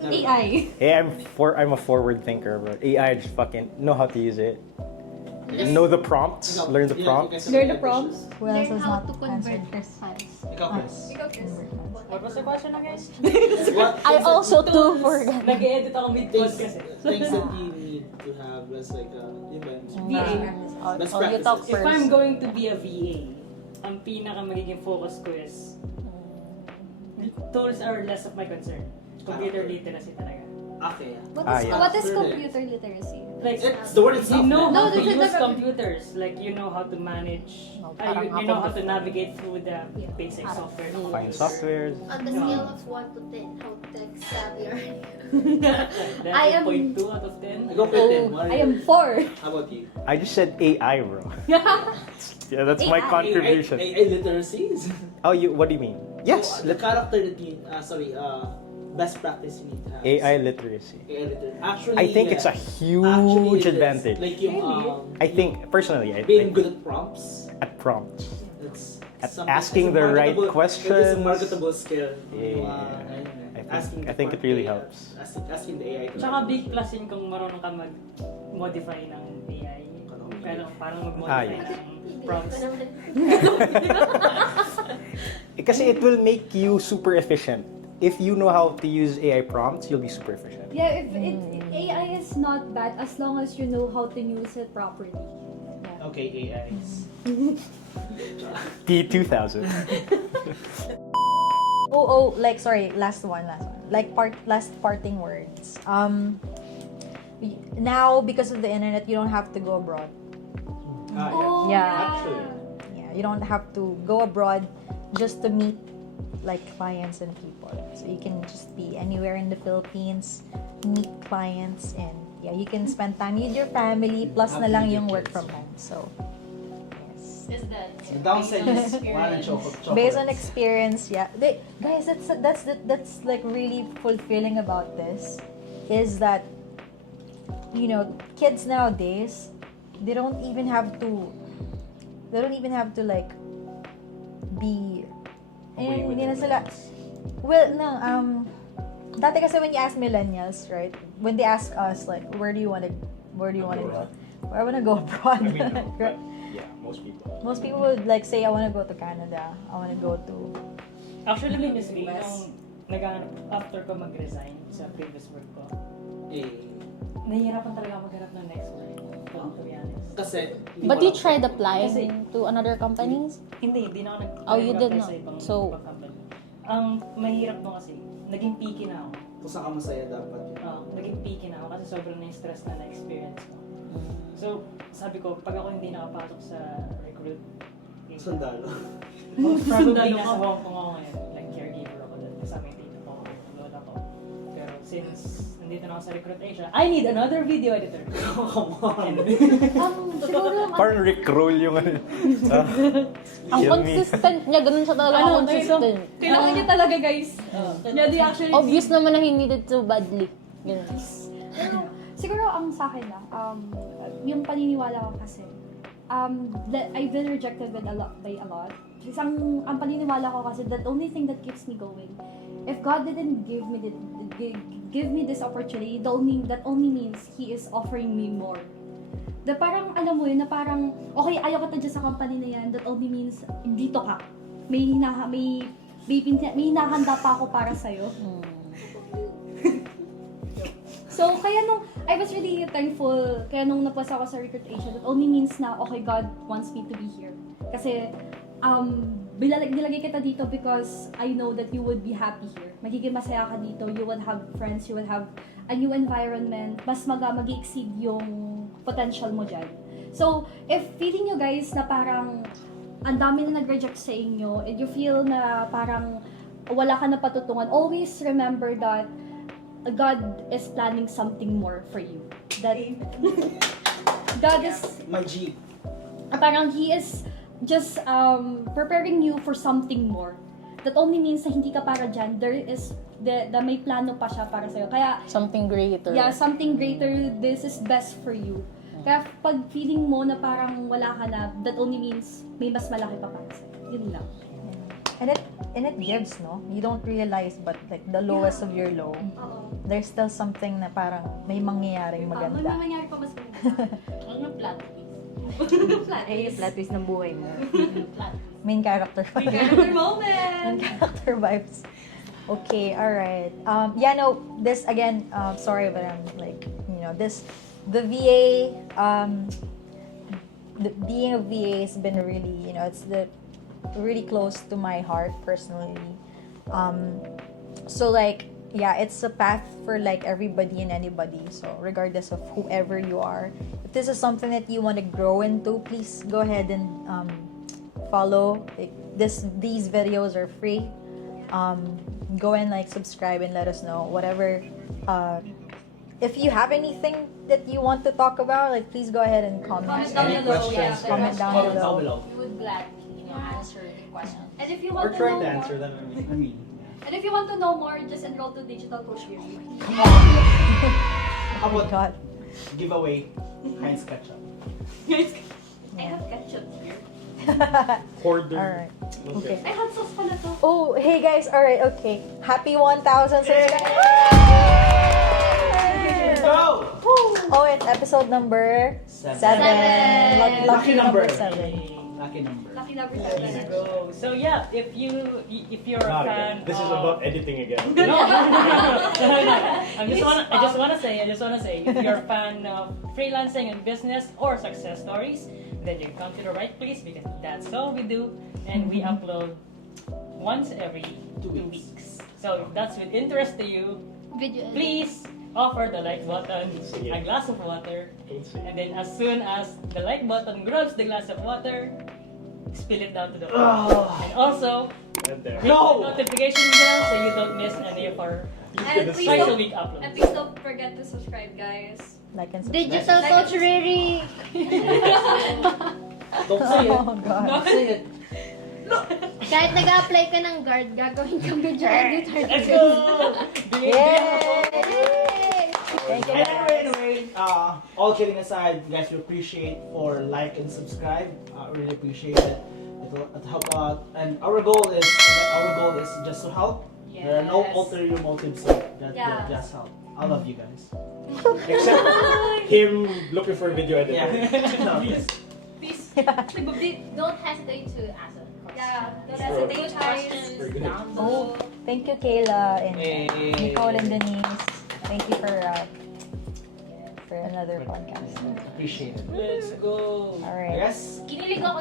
AI. Hey, I'm a forward thinker, but AI just fucking know how to use it. Know the prompts. Learn the prompts. Learn the prompts. Who else learn has how not to convert answered? files. Ikaw, Chris. What was the question again? I also too forgot. Nag-edit ako mid-pod kasi. Things that you need to have as like yun ba yun? Best You talk practices. If I'm first. going to be a VA, ang pinaka magiging focus ko is tools are less of my concern. Computer literacy talaga. Okay. What is computer literacy? Like, It's the word itself. you know No, how to this is use the- computers. Like, you know how to manage. You know how to navigate through the basic software. Find softwares. On the scale of 1 to 10, how tech savvy are you? I am- 0.2 out of 10. I go with 10. What are I you? am 4. How about you? I just said AI, bro. Yeah, that's my AI. contribution. AI literacies. Oh, what do you mean? Yes, The character that you, best practice you need to have. AI literacy. AI literacy. Actually, I think it's a huge it is. advantage. Like yung, I think personally, I being think good at prompts. at prompts, It's at something- asking it's a the right marketable- It is a questions. marketable skill. Yeah. Asking I think it really helps. Asking the AI. Tsaka big plus yun kung marunong ka mag-modify ng AI. Parang mag-modify yes. ng prompts. Kasi it will make you super efficient. If you know how to use AI prompts, you'll be super efficient. Yeah, if AI is not bad as long as you know how to use it properly. Okay, AIs. T2000. Like sorry, last one. Like last parting words. Now because of the internet, you don't have to go abroad. Oh, Yeah. Actually. Yeah, you don't have to go abroad just to meet like clients and people. So you can just be anywhere in the Philippines, meet clients, and yeah, you can spend time with your family plus na lang yung work from home. So yes. Is that The downside is one and chocolate. Based on experience, yeah. Guys, that's like really fulfilling about this is that kids nowadays they don't even have to like be hindi na sila dati kasi when you ask millennials, right? When they ask us like where do you want to go? I want to go abroad. Right? Yeah, most people. Most people would like say, I want to go to Canada. I want to go to... Actually, Miss Lee, after ko mag-resign sa previous work ko, nahihirapan talaga maghanap ng next work. To be honest. Kasi... But you tried applying to another companies? Hindi na ako nag-apply. Oh, you did not. Sa ibang company. Ang mahirap mo kasi, naging picky na ako. Kung saan ka masaya dapat yun. Naging picky na ako kasi sobrang na-stress na experience ko. So, sabi ko, pag ako hindi nakapasok sa Rcruit, Sundalo. Probably nasa Hong Kong ako ngayon. Like, caregiver ako doon. Kasama yung tito ko, lola ko. Pero since nandito na ako sa Rcruit Asia, I need another video editor. Come on! Siguro Parang Rickroll yung ano. Ang consistent niya, ganun siya talaga consistent. kailangan niya talaga, guys. Yeah, they actually... Obvious naman na he needed to badly. Ganun. Pero, siguro ang sa akin lang, yung paniniwala ko kasi, I've been rejected by a lot. Ang paniniwala ko kasi, the only thing that keeps me going, if God didn't give me this opportunity, that only means He is offering me more. Na parang, alam mo yun, na parang, okay, ayaw ka dyan sa company na yan, that only means, dito ka. May hinahanda pa ako para sa'yo. So, kaya I was really thankful, kaya nung napasa ako sa Rcruit Asia, that only means na, okay, God wants me to be here. Kasi, nilagay kita dito because I know that you would be happy here. Magiging masaya ka dito, you would have friends, you would have a new environment, mas mag-exceed yung potential mo dyan. So, if feeling nyo guys na parang ang dami na nag-reject sa inyo, and you feel na parang wala ka na patutungan, always remember that God is planning something more for you. That God is... My G. Parang He is just preparing you for something more. That only means na hindi ka para dyan. There is... may plano pa siya para sa'yo. Kaya... Something greater. Yeah, something greater. This is best for you. Kaya pag feeling mo na parang wala ka na, that only means may mas malaki pa para sa'yo. Yun lang. And it gives, no? You don't realize, but like the lowest of your low, there's still something na parang may mangyayaring maganda. May mangyari pa mas maganda. Ano plot Plot twist ng buhay mo. Main character. Main character moment! Main character vibes. Okay, alright. This again, sorry, but I'm like, the VA, being a VA has been really, it's really close to my heart personally. So like, yeah, it's a path for like everybody and anybody. So regardless of whoever you are, if this is something that you want to grow into, please go ahead and follow. These videos are free. Go and like subscribe and let us know whatever. If you have anything that you want to talk about, like please go ahead and comment. Comment down below. Yeah, Comment down below. We would gladly, answer the question. And if you Or want to try know to more, answer them. I mean, and if you want to know more, just enroll to Digital Coach Beauty. How about God. giveaway Heinz ketchup? I have ketchup here. hoarder. Alright. Okay. I had sauce pala to. Oh, hey guys. Alright, okay. Happy 1,000 subscribers. Go! Oh, it's episode number 7. Lucky number 7. Lucky number. Lucky number Let's 7. go. So yeah, if you're a Not fan again. This is of... about editing again. No. I just wanna say, if you're a fan of freelancing and business or success stories, then you come to the right place because that's all we do, and we upload once every 2 weeks. So if that's with interest to you, please offer the like button, a glass of water, and then as soon as the like button grabs the glass of water, spill it down to the floor. And also, hit the notification bell so you don't miss any of our And special week uploads. And please don't forget to subscribe, guys. Like and subscribe. Digital Coach Riri! Don't say it. Oh God. Don't say it. Kahit nag-apply ka ng guard, gagawin kang video editor. Let's go! Yay! Thank you. Anyway, all kidding aside, guys, we appreciate for like and subscribe. Really appreciate it. It'll help out. And our goal is just to help. There are no ulterior motives here. Just help. I love you guys. Except him looking for a video editor. Yeah. No, please. Don't hesitate to ask us. Yeah, don't hesitate, guys. Oh, thank you, Kayla and Nicole and Denise. Thank you for another podcast. Appreciate it. Let's go! Alright. Yes. Kinilig ako.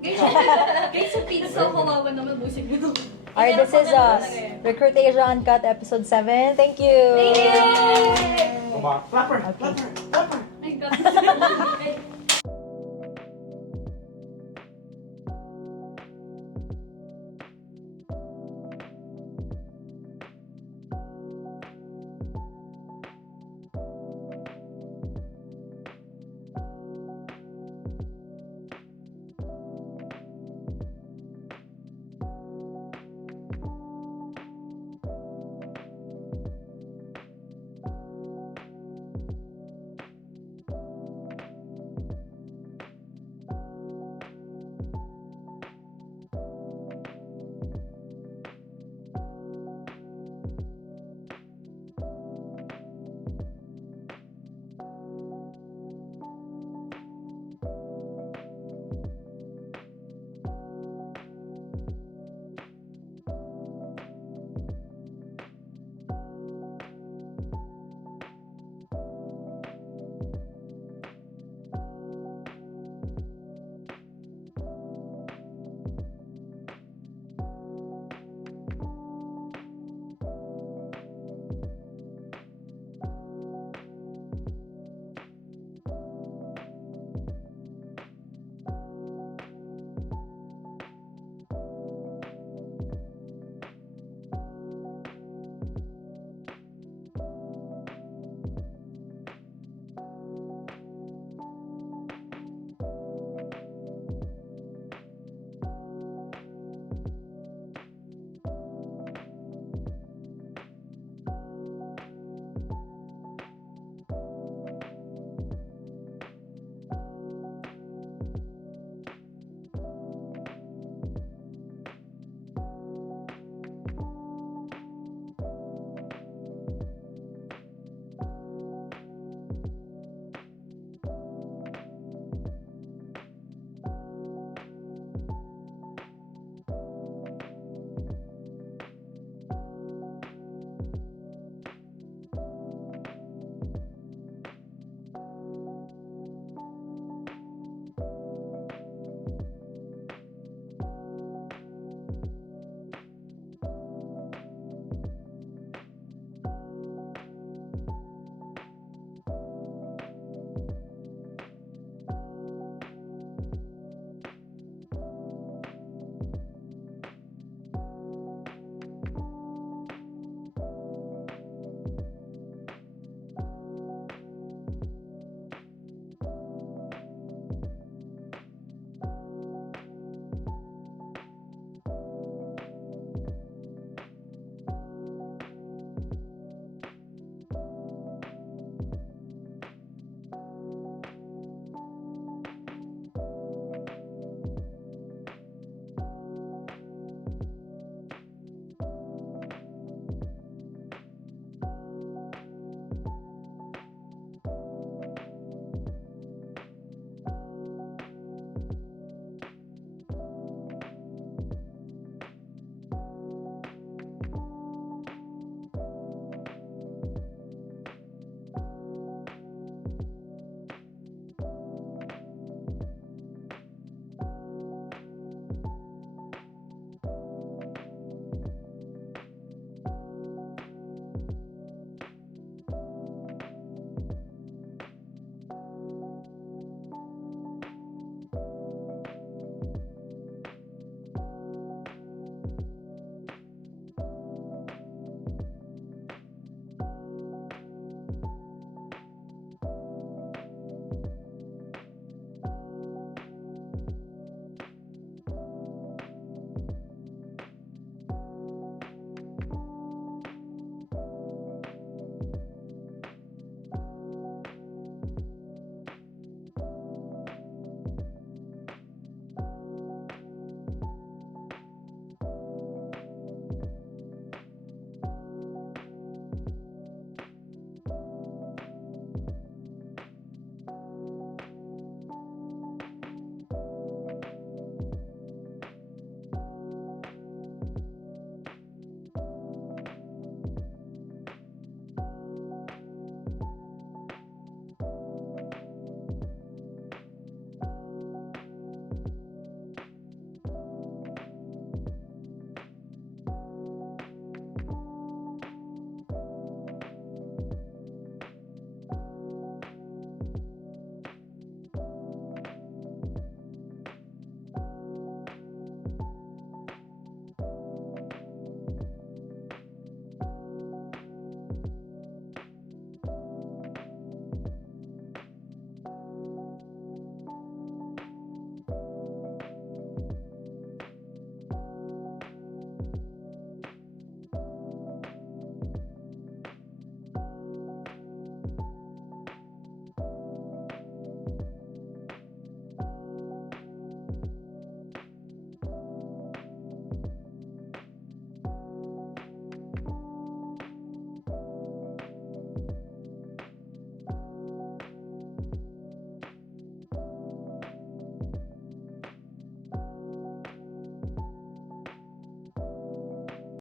Guys, yung pizza ko kawawa naman busig nyo. Alright, this is Rcruit Uncut episode 7. Thank you! Thank you! Clapper. Okay. My God.